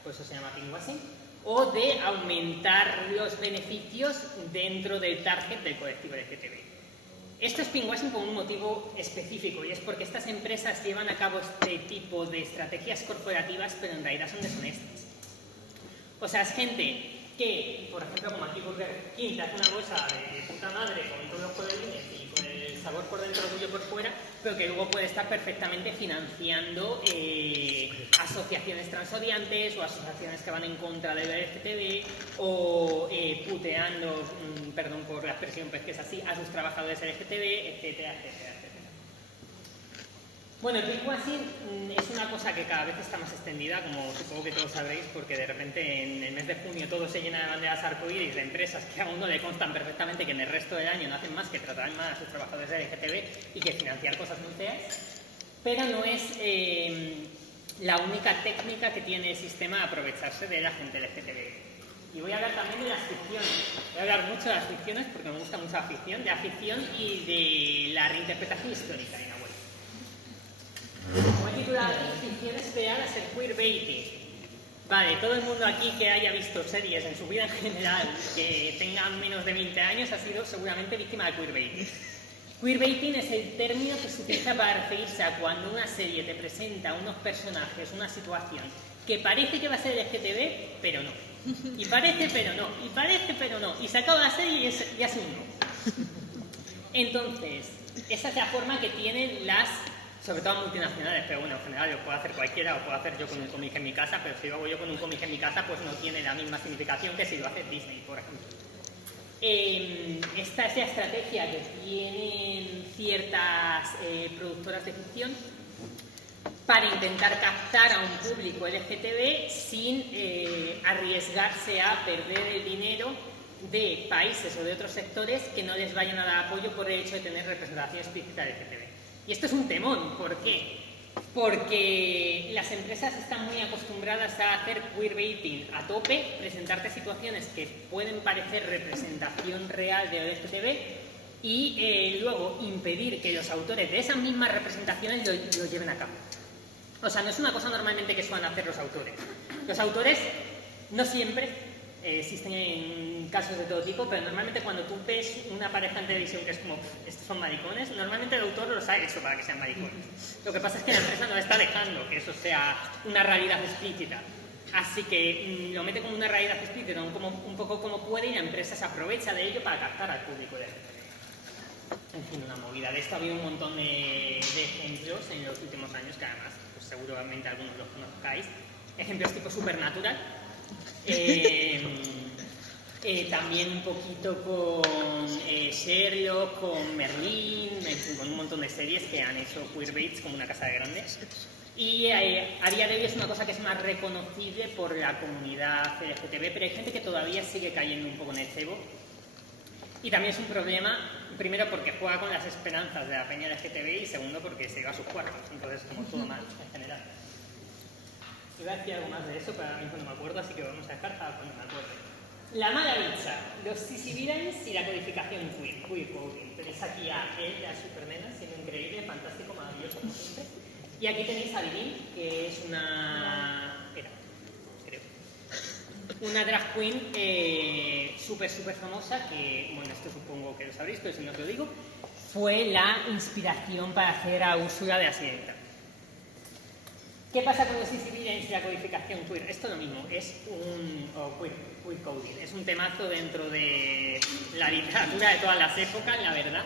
pues eso se llama pinkwashing, o de aumentar los beneficios dentro del target del colectivo LGTB. Esto es pinkwashing por un motivo específico, y es porque estas empresas llevan a cabo este tipo de estrategias corporativas, pero en realidad son deshonestas. O sea, es gente que, por ejemplo, como aquí Burger King, te hace una bolsa de puta madre con todos los colorines y con el sabor por dentro, orgullo por fuera, pero que luego puede estar perfectamente financiando asociaciones transodiantes o asociaciones que van en contra del LGTB o puteando, perdón por la expresión, pero es que es así, a sus trabajadores LGTB, etcétera, etcétera. Bueno, el pinkwashing es una cosa que cada vez está más extendida, como supongo que todos sabréis, porque de repente en el mes de junio todo se llena de banderas arcoíris de empresas que a uno le constan perfectamente que en el resto del año no hacen más que tratar mal a sus trabajadores de LGTB y que financiar cosas muy feas, pero no es la única técnica que tiene el sistema de aprovecharse de la gente LGTB. Y voy a hablar también de las ficciones. Voy a hablar mucho de las ficciones porque me gusta mucho la ficción, de la ficción y de la reinterpretación histórica. Como he titulado, ficción esperada a ser queerbaiting. Vale, todo el mundo aquí que haya visto series en su vida en general, que tengan menos de 20 años, ha sido seguramente víctima de queerbaiting. Queerbaiting es el término que se utiliza para referirse a cuando una serie te presenta unos personajes, una situación que parece que va a ser LGTB, pero no. Y parece, pero no. Y parece, pero no. Y se acaba la serie y es un no. Entonces, esa es la forma que tienen las, sobre todo multinacionales, pero bueno, en general lo puedo hacer cualquiera o puedo hacer yo con un cómic en mi casa, pero si lo hago yo con un cómic en mi casa, pues no tiene la misma significación que si lo hace Disney, por ejemplo. Esta es la estrategia que tienen ciertas productoras de ficción para intentar captar a un público LGTB sin arriesgarse a perder el dinero de países o de otros sectores que no les vayan a dar apoyo por el hecho de tener representación explícita de LGTB. Y esto es un temón, ¿por qué? Porque las empresas están muy acostumbradas a hacer queerbaiting a tope, presentarte situaciones que pueden parecer representación real de LGTB y luego impedir que los autores de esas mismas representaciones lo lleven a cabo. O sea, no es una cosa normalmente que suelen hacer los autores. Los autores no siempre, existen casos de todo tipo, pero normalmente cuando tú ves una pareja en televisión que es como, estos son maricones, normalmente el autor los ha hecho para que sean maricones. Lo que pasa es que la empresa no está dejando que eso sea una realidad explícita. Así que lo mete como una realidad explícita, un poco como puede, y la empresa se aprovecha de ello para captar al público de En fin, una movida. De esto ha habido un montón de ejemplos en los últimos años, que además pues, seguramente algunos los conozcáis. Ejemplos tipo Supernatural. También un poquito con Sherlock, con Merlín, con un montón de series que han hecho queerbaits como una casa de grandes. Y a día de hoy es una cosa que es más reconocible por la comunidad LGTB, pero hay gente que todavía sigue cayendo un poco en el cebo. Y también es un problema, primero porque juega con las esperanzas de la peña LGTB y segundo porque se lleva a sus cuartos, entonces como todo mal en general. Iba a decir algo más de eso, pero ahora mismo no me acuerdo, así que vamos a dejar para cuando me acuerde. La mala bicha, los CC villains y la codificación queer coding. Tenéis aquí a él, a Supermena, siendo increíble, fantástico, maravilloso como siempre. Y aquí tenéis a Lilin, que es una drag queen súper famosa, que, bueno, esto supongo que lo sabréis, pero si no os lo digo, fue la inspiración para hacer a Úrsula de la Sirenita. ¿Qué pasa con los easy villains y la codificación queer? Esto es lo mismo, es queer coding, es un temazo dentro de la literatura de todas las épocas, la verdad,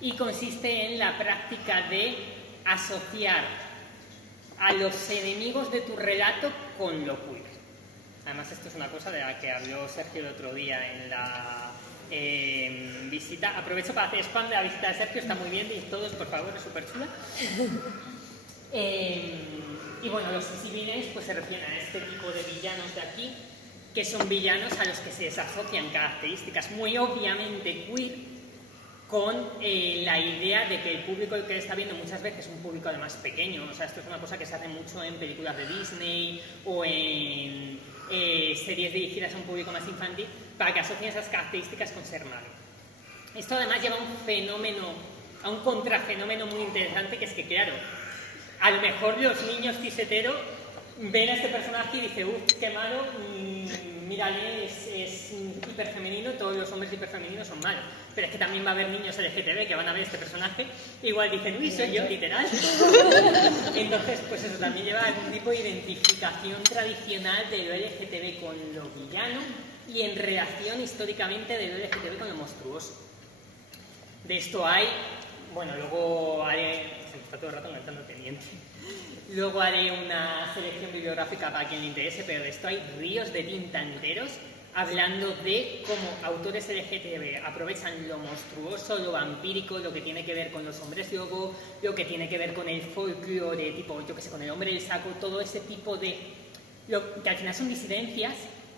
y consiste en la práctica de asociar a los enemigos de tu relato con lo queer. Además, esto es una cosa de la que habló Sergio el otro día en la visita. Aprovecho para hacer spam de la visita de Sergio, está muy bien, y todos, por favor, es súper chula. Y bueno, los easy villains pues se refieren a este tipo de villanos de aquí, que son villanos a los que se les asocian características muy obviamente queer, con la idea de que el público que está viendo muchas veces es un público además pequeño. O sea, esto es una cosa que se hace mucho en películas de Disney o en series dirigidas a un público más infantil, para que asocien esas características con ser malo. Esto además lleva a un contrafenómeno muy interesante, que es que, claro, a lo mejor los niños ciseteros ven a este personaje y dicen, qué malo, mírale, es hiperfemenino, todos los hombres hiperfemeninos son malos. Pero es que también va a haber niños LGTB que van a ver este personaje, igual dicen, uy, soy yo, literal. Entonces, pues eso también lleva algún tipo de identificación tradicional de lo LGTB con lo villano y en relación históricamente de lo LGTB con lo monstruoso. De esto hay, bueno, luego haré, se me está todo el rato enganchando pendiente. Luego haré una selección bibliográfica para quien le interese, pero de esto hay ríos de tinta enteros hablando de cómo autores LGTB aprovechan lo monstruoso, lo vampírico, lo que tiene que ver con los hombres lobo, lo que tiene que ver con el folclore, tipo, yo que sé, con el hombre del saco, todo ese tipo de... que al final son disidencias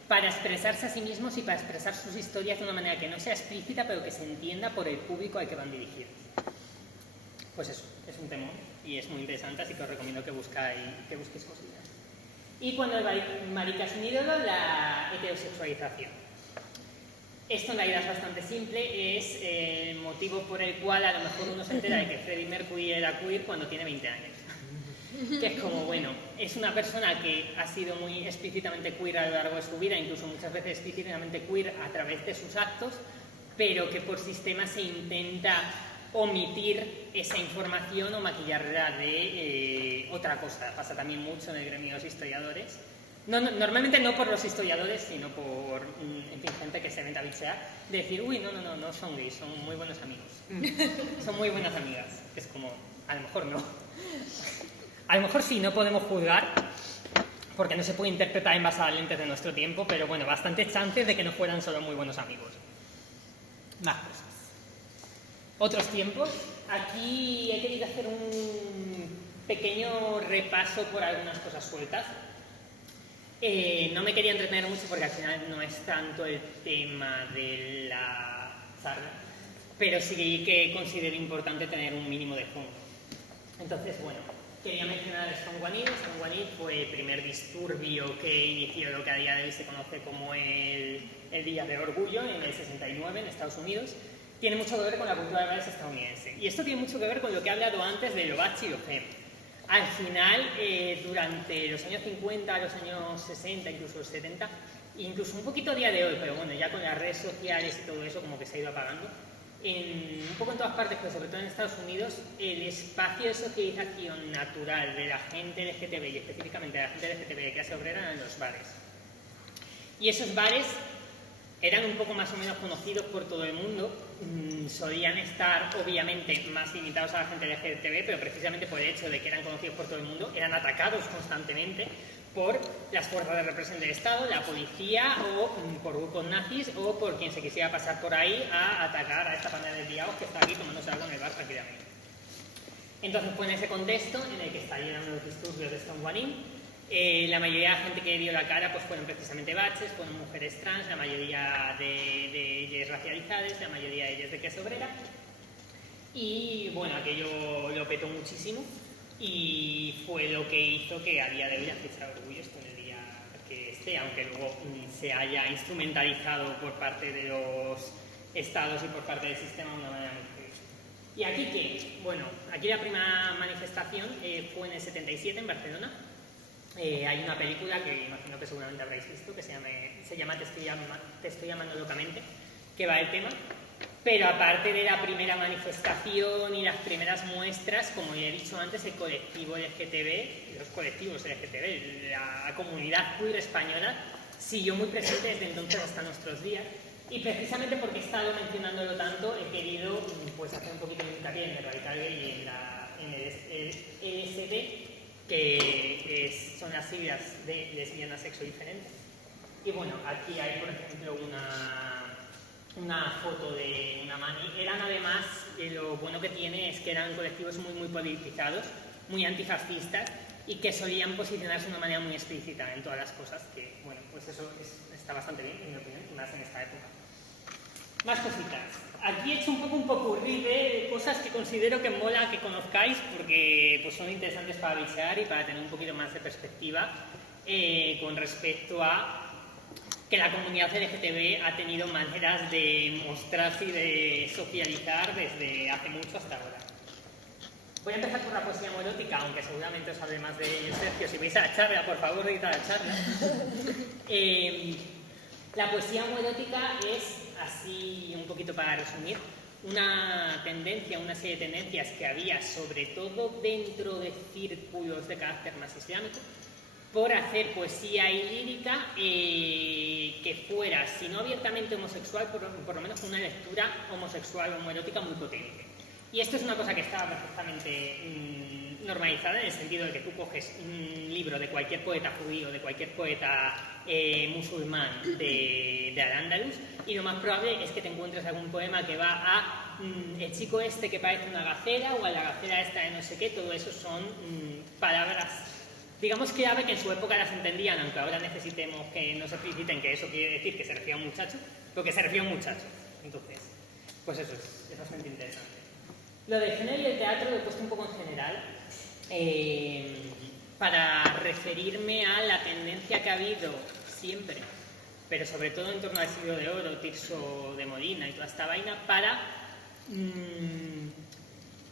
para expresarse a sí mismos y para expresar sus historias de una manera que no sea explícita, pero que se entienda por el público al que van dirigidos. Pues eso, es un tema y es muy interesante, así que os recomiendo que busquéis cosillas. Y cuando el marica es un ídolo, la heterosexualización. Esto en realidad es bastante simple, es el motivo por el cual a lo mejor uno se entera de que Freddie Mercury era queer cuando tiene 20 años. Que es como, bueno, es una persona que ha sido muy explícitamente queer a lo largo de su vida, incluso muchas veces explícitamente queer a través de sus actos, pero que por sistema se intenta omitir esa información o maquillarla de otra cosa. Pasa también mucho en el gremio de los historiadores. Normalmente no por los historiadores, sino por, en fin, gente que se vende a bichear, de decir, uy, no son gays, son muy buenos amigos. Son muy buenas amigas. Es como, a lo mejor no. A lo mejor sí, no podemos juzgar, porque no se puede interpretar en base a las lentes de nuestro tiempo, pero bueno, bastantes chances de que no fueran solo muy buenos amigos. Más cosas. Otros tiempos. Aquí he querido hacer un pequeño repaso por algunas cosas sueltas. No me quería entretener mucho porque al final no es tanto el tema de la charla, pero sí que considero importante tener un mínimo de fondo. Entonces, bueno, quería mencionar a Stonewall Inn. Stonewall Inn fue el primer disturbio que inició lo que a día de hoy se conoce como el Día de Orgullo en el 69 en Estados Unidos. Tiene mucho que ver con la cultura de valores estadounidense. Y esto tiene mucho que ver con lo que he hablado antes de lo bachi y lo fem. Al final, durante los años 50, los años 60, incluso los 70, incluso un poquito a día de hoy, pero bueno, ya con las redes sociales y todo eso como que se ha ido apagando, un poco en todas partes, pero sobre todo en Estados Unidos, el espacio de socialización natural de la gente LGTB y específicamente de la gente LGTB de clase obrera eran los bares. Y esos bares eran un poco más o menos conocidos por todo el mundo, solían estar obviamente más limitados a la gente LGTB, pero precisamente por el hecho de que eran conocidos por todo el mundo, eran atacados constantemente por las fuerzas de represión del Estado, la policía o por grupos nazis o por quien se quisiera pasar por ahí a atacar a esta pandilla de desviados que está aquí tomándose algo en el bar tranquilamente. Entonces fue en ese contexto en el que estallaron los disturbios de Stonewall Inn. La mayoría de la gente que dio la cara pues fueron precisamente baches, fueron mujeres trans, la mayoría de ellas racializadas, la mayoría de ellas de clase obrera. Y bueno, aquello lo petó muchísimo y fue lo que hizo que a día de hoy la fecha de orgullo esté en el día que esté, aunque luego se haya instrumentalizado por parte de los estados y por parte del sistema de una manera muy curiosa. ¿Y aquí qué? Bueno, aquí la primera manifestación fue en el 77 en Barcelona. Hay una película que imagino que seguramente habréis visto que se llama Te estoy llamando locamente, que va del tema. Pero aparte de la primera manifestación y las primeras muestras, como ya he dicho antes, el colectivo LGTB, los colectivos LGTB, la comunidad queer española, siguió muy presente desde entonces hasta nuestros días. Y precisamente porque he estado mencionándolo tanto, he querido pues, hacer un poquito de hincapié en el radical gay y en el LSD, que son las siglas de lesbiana sexo diferente. Y bueno, aquí hay, por ejemplo, una foto de una mani. Eran además, lo bueno que tiene es que eran colectivos muy politizados, muy antifascistas y que solían posicionarse de una manera muy explícita en todas las cosas, que bueno, pues eso está bastante bien, en mi opinión, y más en esta época. Más cositas. Aquí he hecho un popurrí de cosas que considero que mola que conozcáis porque pues, son interesantes para avisar y para tener un poquito más de perspectiva con respecto a que la comunidad LGTB ha tenido maneras de mostrarse y de socializar desde hace mucho hasta ahora. Voy a empezar por la poesía homoerótica, aunque seguramente os hable más de ello, Sergio. Si vais a la charla, por favor, id a la charla. La poesía homoerótica es, así un poquito para resumir, una tendencia, una serie de tendencias que había, sobre todo dentro de círculos de carácter más islámico, por hacer poesía y lírica que fuera, si no abiertamente homosexual, por lo menos con una lectura homosexual o homoerótica muy potente. Y esto es una cosa que estaba perfectamente normalizada en el sentido de que tú coges un libro de cualquier poeta judío, de cualquier poeta musulmán de Al-Ándalus y lo más probable es que te encuentres algún poema que va a el chico este que parece una gacela o a la gacela esta de no sé qué. Todo eso son palabras, digamos, clave que en su época las entendían, aunque ahora necesitemos que nos expliciten que eso quiere decir que se refiere a un muchacho, porque se refiere a un muchacho. Entonces, pues eso es bastante interesante. Lo del género y el teatro lo he puesto un poco en general para referirme a la tendencia que ha habido siempre, pero sobre todo en torno al siglo de oro, Tirso de Molina y toda esta vaina, para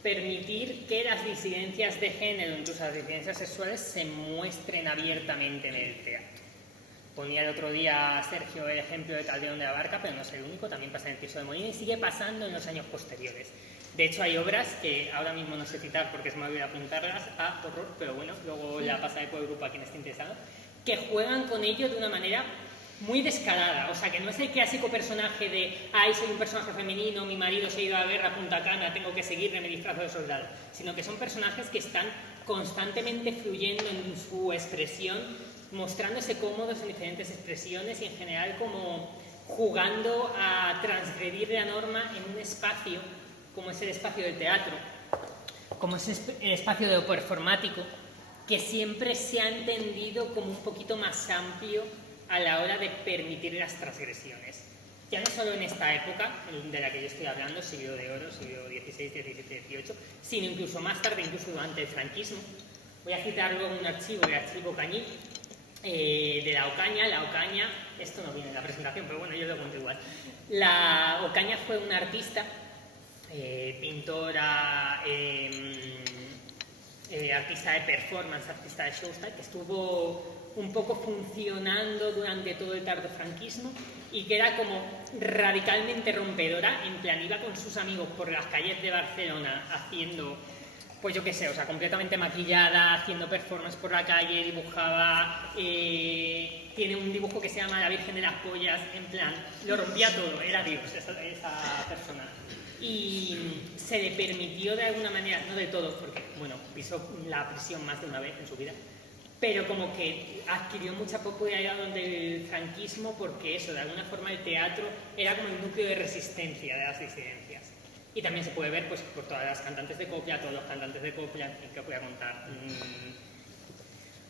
permitir que las disidencias de género, incluso las disidencias sexuales, se muestren abiertamente en el teatro. Ponía el otro día Sergio el ejemplo de Calderón de la Barca, pero no es el único, también pasa en el Tirso de Molina y sigue pasando en los años posteriores. De hecho, hay obras que ahora mismo no sé citar porque se me olvidó apuntarlas a horror, pero bueno, luego la pasaré por el grupo a quien esté interesado, que juegan con ello de una manera muy descarada. O sea, que no es el clásico personaje de ay, soy un personaje femenino, mi marido se ha ido a la guerra a Punta Cana, tengo que seguirle, me disfrazo de soldado. Sino que son personajes que están constantemente fluyendo en su expresión, mostrándose cómodos en diferentes expresiones y en general como jugando a transgredir la norma en un espacio como es el espacio del teatro, como es el espacio de lo performático, que siempre se ha entendido como un poquito más amplio a la hora de permitir las transgresiones. Ya no solo en esta época de la que yo estoy hablando, siglo de oro, siglo XVI, XVII, XVIII, sino incluso más tarde, incluso durante el franquismo. Voy a citar luego un archivo, el archivo Cañí, de la Ocaña. La Ocaña, esto no viene en la presentación, pero bueno, yo lo cuento igual. La Ocaña fue una artista, pintora, artista de performance, artista de showstyle, que estuvo un poco funcionando durante todo el tardofranquismo y que era como radicalmente rompedora. En plan, iba con sus amigos por las calles de Barcelona haciendo, pues yo qué sé, o sea, completamente maquillada, haciendo performance por la calle, dibujaba, tiene un dibujo que se llama La Virgen de las Pollas, en plan, lo rompía todo, era Dios esa persona. Y se le permitió de alguna manera, no de todo, porque, bueno, pisó la prisión más de una vez en su vida, pero como que adquirió mucha popularidad durante el franquismo porque eso, de alguna forma el teatro era como el núcleo de resistencia de las disidencias. Y también se puede ver pues, por todas las cantantes de copla, todos los cantantes de copla, en fin, que os voy a contar.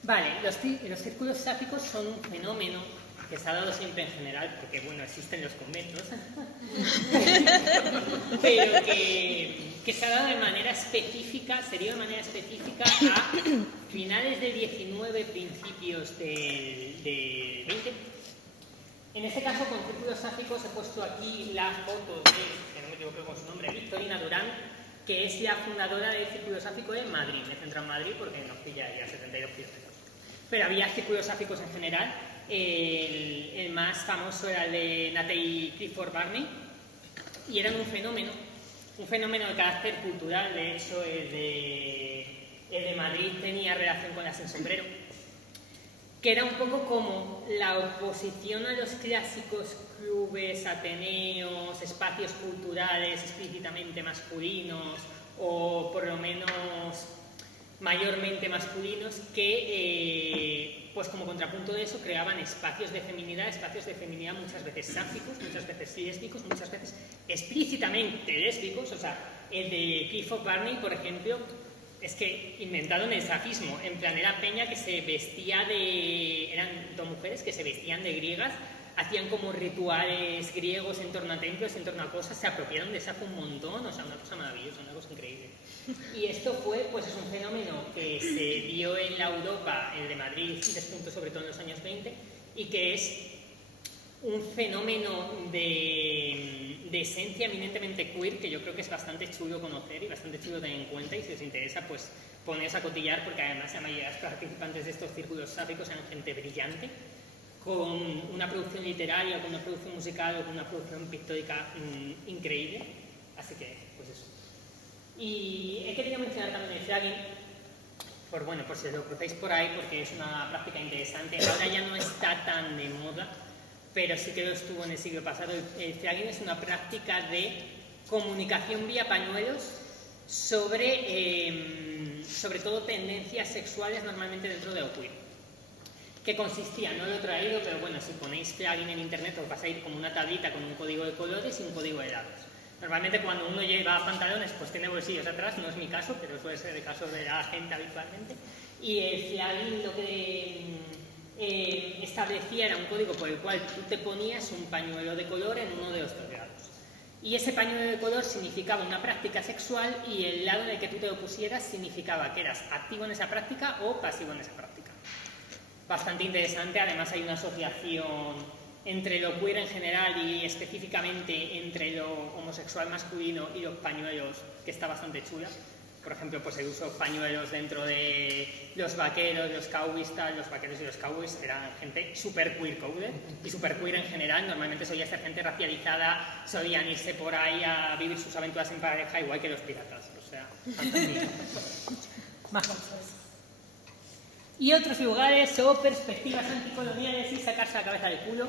Vale, los círculos sáficos son un fenómeno que se ha dado siempre en general, porque bueno, existen los conventos, pero que se ha dado de manera específica, se dio de manera específica a finales del 19, principios del 20. En este caso, con círculos sáficos he puesto aquí la foto de, que no me equivoco con su nombre, Victorina Durán, que es la fundadora del Círculo Sáfico en Madrid. Me centro en Madrid porque nos pilla ya 72 kilómetros. Pero había círculos sáficos en general. El más famoso era el de Natalie Clifford Barney y eran un fenómeno de carácter cultural. De hecho, el de Madrid tenía relación con la Sin Sombrero, que era un poco como la oposición a los clásicos clubes, ateneos, espacios culturales explícitamente masculinos, o por lo menos mayormente masculinos, que pues como contrapunto de eso creaban espacios de feminidad muchas veces sáficos, muchas veces lésbicos, muchas veces explícitamente lésbicos. O sea, el de Clifford Barney, por ejemplo, es que inventaron el safismo. En plan, era peña que se vestía eran dos mujeres que se vestían de griegas, hacían como rituales griegos en torno a templos, en torno a cosas, se apropiaron de safo un montón. O sea, una cosa maravillosa, una cosa increíble. Y esto fue, pues es un fenómeno que se dio en la Europa, el de Madrid, despuntó sobre todo en los años 20, y que es un fenómeno de esencia eminentemente queer, que yo creo que es bastante chulo conocer y bastante chulo tener en cuenta, y si os interesa, pues poneros a cotillar, porque además la mayoría de los participantes de estos círculos sáficos eran gente brillante, con una producción literaria, con una producción musical o con una producción pictórica increíble. Así que, pues eso. Y he querido mencionar también el flagging, por si lo cruzáis por ahí, porque es una práctica interesante. Ahora ya no está tan de moda, pero sí que lo estuvo en el siglo pasado. El flagging es una práctica de comunicación vía pañuelos sobre todo tendencias sexuales, normalmente dentro de lo queer. Que consistía, no lo he traído, pero bueno, si ponéis flagging en internet os vas a ir como una tablita con un código de colores y un código de lados. Normalmente cuando uno lleva pantalones pues tiene bolsillos atrás, no es mi caso, pero suele ser el caso de la gente habitualmente. Y el flagging lo que establecía era un código por el cual tú te ponías un pañuelo de color en uno de los dos lados. Y ese pañuelo de color significaba una práctica sexual, y el lado en el que tú te lo pusieras significaba que eras activo en esa práctica o pasivo en esa práctica. Bastante interesante. Además hay una asociación entre lo queer en general y específicamente entre lo homosexual masculino y los pañuelos, que está bastante chula. Por ejemplo, pues el uso de pañuelos dentro de los vaqueros, los cowboys, los vaqueros y los cowboys eran gente super queer coded y super queer en general. Normalmente solía ser gente racializada, solían irse por ahí a vivir sus aventuras en pareja, igual que los piratas. O sea, más cosas. Y otros lugares o perspectivas anticoloniales y sacarse la cabeza del culo.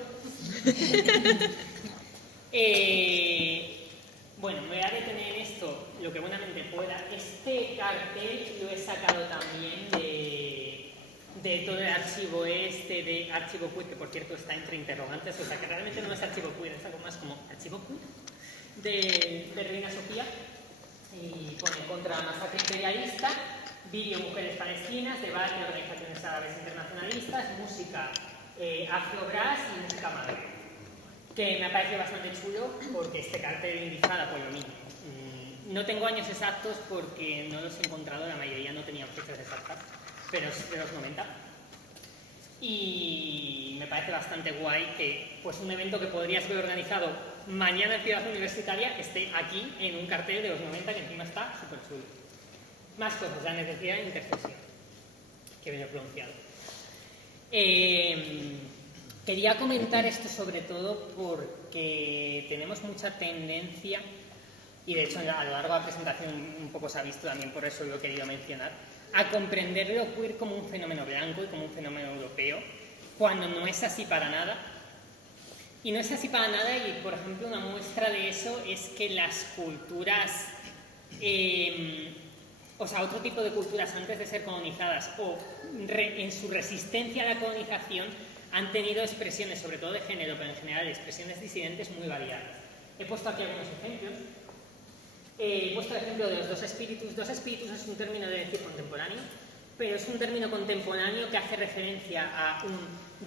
Bueno, me voy a detener en esto lo que buenamente pueda. Este cartel lo he sacado también de todo el archivo de archivo queer, que por cierto está entre interrogantes, o sea que realmente no es archivo queer, es algo más como archivo queer, de Reina Sofía, y pone contra la masacre imperialista, vídeo mujeres palestinas, debate de organizaciones árabes internacionalistas, música afro-brass y música madre. Que me ha parecido bastante chulo porque este cartel indizada por lo mismo. No tengo años exactos porque no los he encontrado, la mayoría no tenían fechas exactas, pero es de los 90. Y me parece bastante guay que pues, un evento que podrías ver organizado mañana en Ciudad Universitaria esté aquí en un cartel de los 90 que encima está súper chulo. Más cosas, la necesidad de intersección, que bien he pronunciado. Quería comentar esto sobre todo porque tenemos mucha tendencia, y de hecho a lo largo de la presentación un poco se ha visto también, por eso lo he querido mencionar, a comprender lo queer como un fenómeno blanco y como un fenómeno europeo, cuando no es así para nada. Y no es así para nada, y por ejemplo una muestra de eso es que las culturas, o sea, otro tipo de culturas antes de ser colonizadas o en su resistencia a la colonización han tenido expresiones, sobre todo de género, pero en general expresiones disidentes muy variadas. He puesto aquí algunos ejemplos. He puesto el ejemplo de los dos espíritus. Dos espíritus es un término de decir contemporáneo, pero es un término contemporáneo que hace referencia a un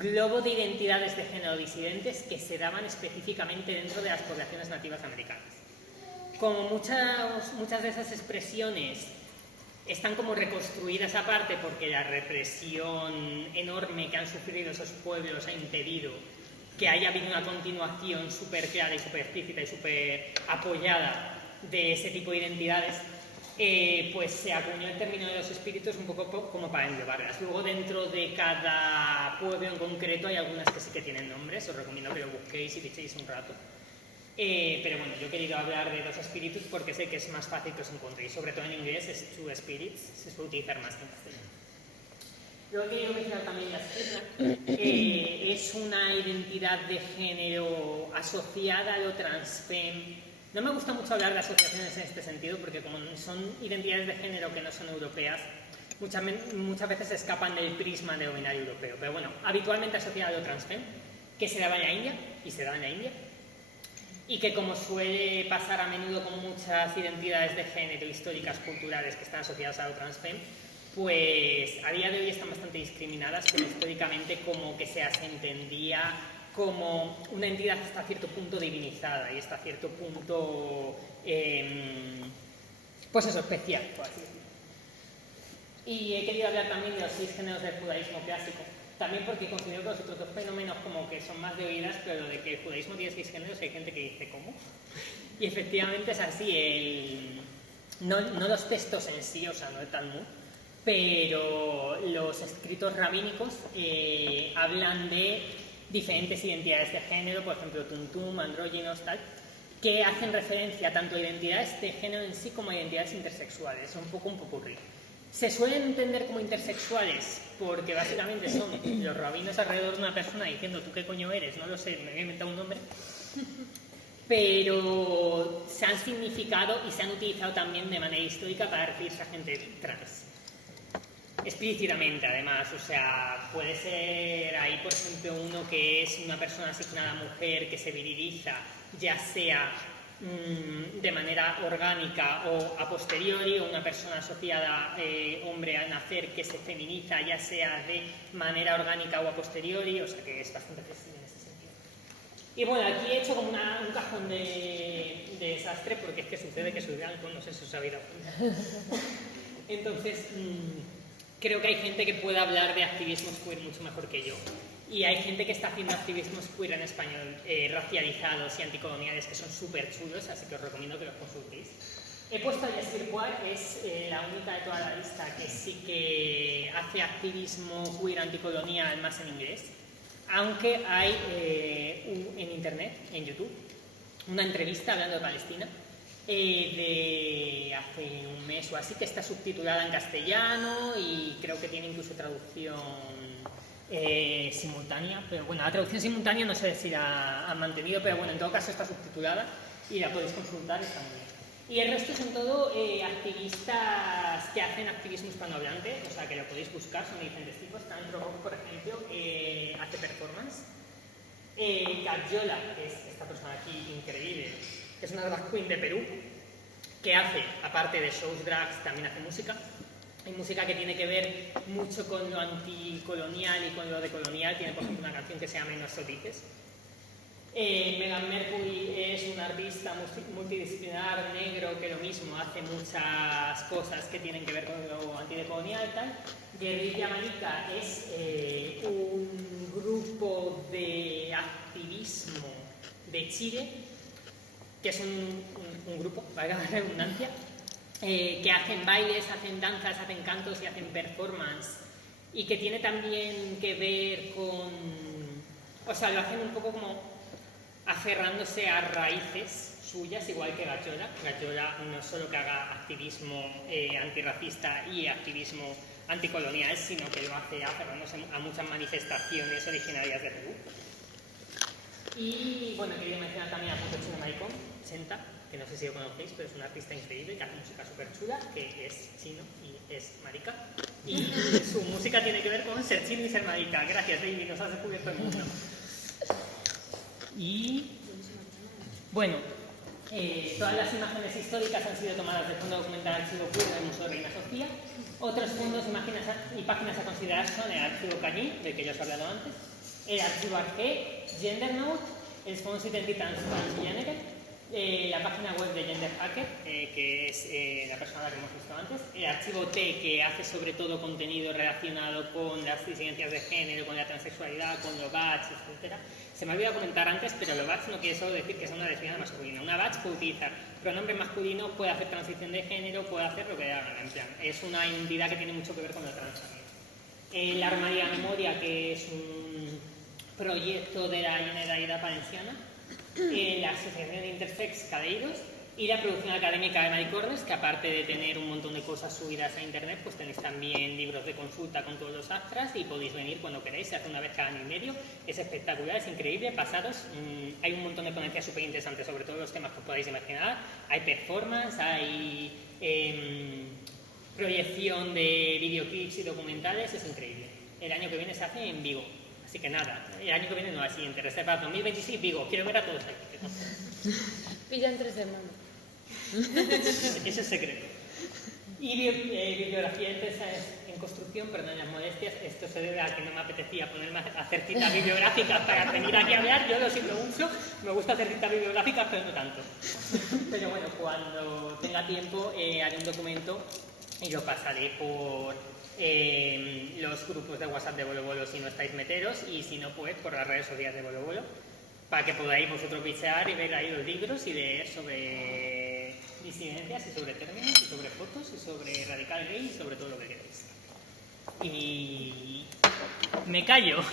globo de identidades de género disidentes que se daban específicamente dentro de las poblaciones nativas americanas. Como muchas de esas expresiones están como reconstruidas aparte porque la represión enorme que han sufrido esos pueblos ha impedido que haya habido una continuación súper clara y súper explícita y súper apoyada de ese tipo de identidades, pues se acuñó el término de los espíritus un poco como para englobarlas. Luego dentro de cada pueblo en concreto hay algunas que sí que tienen nombres, os recomiendo que lo busquéis y le echéis un rato. Pero bueno, yo he querido hablar de dos espíritus porque sé que es más fácil que os encontréis, sobre todo en inglés es two spirits, se suele utilizar más que en castellano. Lo que he querido mencionar también la estigma es una identidad de género asociada a lo transfem. No me gusta mucho hablar de asociaciones en este sentido porque como son identidades de género que no son europeas, muchas veces escapan del prisma de binario europeo. Pero bueno, habitualmente asociada a lo transfem, que se daba en la India y se da en la India. Y que como suele pasar a menudo con muchas identidades de género históricas, culturales que están asociadas a lo transfem, pues a día de hoy están bastante discriminadas, pero históricamente como que se entendía como una entidad hasta cierto punto divinizada y hasta cierto punto, pues eso, especial, por así decirlo. Y he querido hablar también de los 6 géneros del judaísmo clásico, también porque considero que los otros dos fenómenos como que son más de oídas, pero lo de que el judaísmo tiene 6 géneros hay gente que dice ¿cómo? Y efectivamente es así, no los textos en sí, o sea, no el Talmud, pero los escritos rabínicos hablan de diferentes identidades de género, por ejemplo, tuntum, andróginos, tal, que hacen referencia tanto a identidades de género en sí como a identidades intersexuales, un popurrí. Se suelen entender como intersexuales porque básicamente son los rabinos alrededor de una persona diciendo ¿tú qué coño eres? No lo sé, me voy a inventar un nombre. Pero se han significado y se han utilizado también de manera histórica para referirse a gente trans. Explícitamente, además, o sea, puede ser ahí, por ejemplo, uno que es una persona asignada mujer que se viriliza, ya sea de manera orgánica o a posteriori, o una persona asociada hombre al nacer que se feminiza, ya sea de manera orgánica o a posteriori, o sea que es bastante flexible en ese sentido. Y bueno, aquí he hecho como un cajón de desastre porque es que sucede que soy de alcohol, no sé si os habéis dado cuenta. Entonces, creo que hay gente que puede hablar de activismos queer mucho mejor que yo. Y hay gente que está haciendo activismos queer en español, racializados y anticoloniales, que son súper chulos, así que os recomiendo que los consultéis. He puesto a Yasir Puar, es la única de toda la lista que sí que hace activismo queer anticolonial más en inglés, aunque hay en internet, en YouTube, una entrevista hablando de Palestina, de hace un mes o así, que está subtitulada en castellano y creo que tiene incluso traducción simultánea, pero bueno, la traducción simultánea no sé si la han mantenido, pero bueno, en todo caso está subtitulada y la podéis consultar, está muy bien. Y el resto son todo activistas que hacen activismo hispanohablante, o sea que lo podéis buscar, son de diferentes tipos. Sandro Rock, por ejemplo, hace performance. Gagiola, que es esta persona aquí increíble, que es una drag queen de Perú, que hace, aparte de shows drags, también hace música. Hay música que tiene que ver mucho con lo anticolonial y con lo decolonial. Tiene, por ejemplo, una canción que se llama No Sotices. Meghan Mercury es un artista multidisciplinar negro que lo mismo hace muchas cosas que tienen que ver con lo antidecolonial y tal. Guerrilla Marica es un grupo de activismo de Chile, que es un grupo, valga la redundancia, que hacen bailes, hacen danzas, hacen cantos y hacen performance, y que tiene también que ver con, o sea, lo hacen un poco como aferrándose a raíces suyas, igual que Gagiola. Gagiola no solo que haga activismo antirracista y activismo anticolonial, sino que lo hace aferrándose a muchas manifestaciones originarias de Perú. Y bueno, quería mencionar también a Punto Chino Maricón, Chenta, que no sé si lo conocéis, pero es un artista increíble que hace música súper chula, que es chino y es marica. Y su música tiene que ver con ser chino y ser marica. Gracias, David, nos has descubierto el mundo. Y bueno, todas las imágenes históricas han sido tomadas del Fondo Documental Archivo Queer del Museo Reina Sofía. Otros fondos, imágenes y páginas a considerar son el Archivo Cañí, del que ya os he hablado antes, el Archivo Arque, GenderNote, el Fons Identitans Transgénere, la página web de Gender Hacker, que es la persona que hemos visto antes, el archivo T, que hace sobre todo contenido relacionado con las disidencias de género, con la transexualidad, con los badges, etc. Se me ha olvidado comentar antes, pero los badges no quiere solo decir que sea una lesbiana masculina. Una badge puede utilizar pronombre masculino, puede hacer transición de género, puede hacer lo que haga, en plan. Es una entidad que tiene mucho que ver con lo trans también. La Armaria Memoria, que es un proyecto de la Generalitat Valenciana, la Asociación de Intersex Cadeiros y la producción académica de Maricornes, que aparte de tener un montón de cosas subidas a internet, pues tenéis también libros de consulta con todos los astras y podéis venir cuando queráis, se hace una vez cada año y medio, es espectacular, es increíble, pasaros, hay un montón de ponencias súper interesantes sobre todos los temas que os podáis imaginar, hay performance, hay proyección de videoclips y documentales, es increíble. El año que viene se hace en Vigo, así que nada, el año que viene no, al siguiente, reserva 2026 Vigo, quiero ver a todos aquí. Pilla en 3 semanas. Eso es secreto. Y bibliografía en construcción, perdón las molestias, esto se debe a que no me apetecía ponerme a hacer citas bibliográficas para venir aquí a hablar, yo lo siento mucho, me gusta hacer citas bibliográficas, pero no tanto. Pero bueno, cuando tenga tiempo haré un documento y lo pasaré por los grupos de WhatsApp de Bolo Bolo si no estáis meteros, y si no, pues por las redes sociales de Bolo Bolo, para que podáis vosotros bichear y ver ahí los libros y leer sobre disidencias y sobre términos y sobre fotos y sobre radical gay y sobre todo lo que queráis. Y me callo.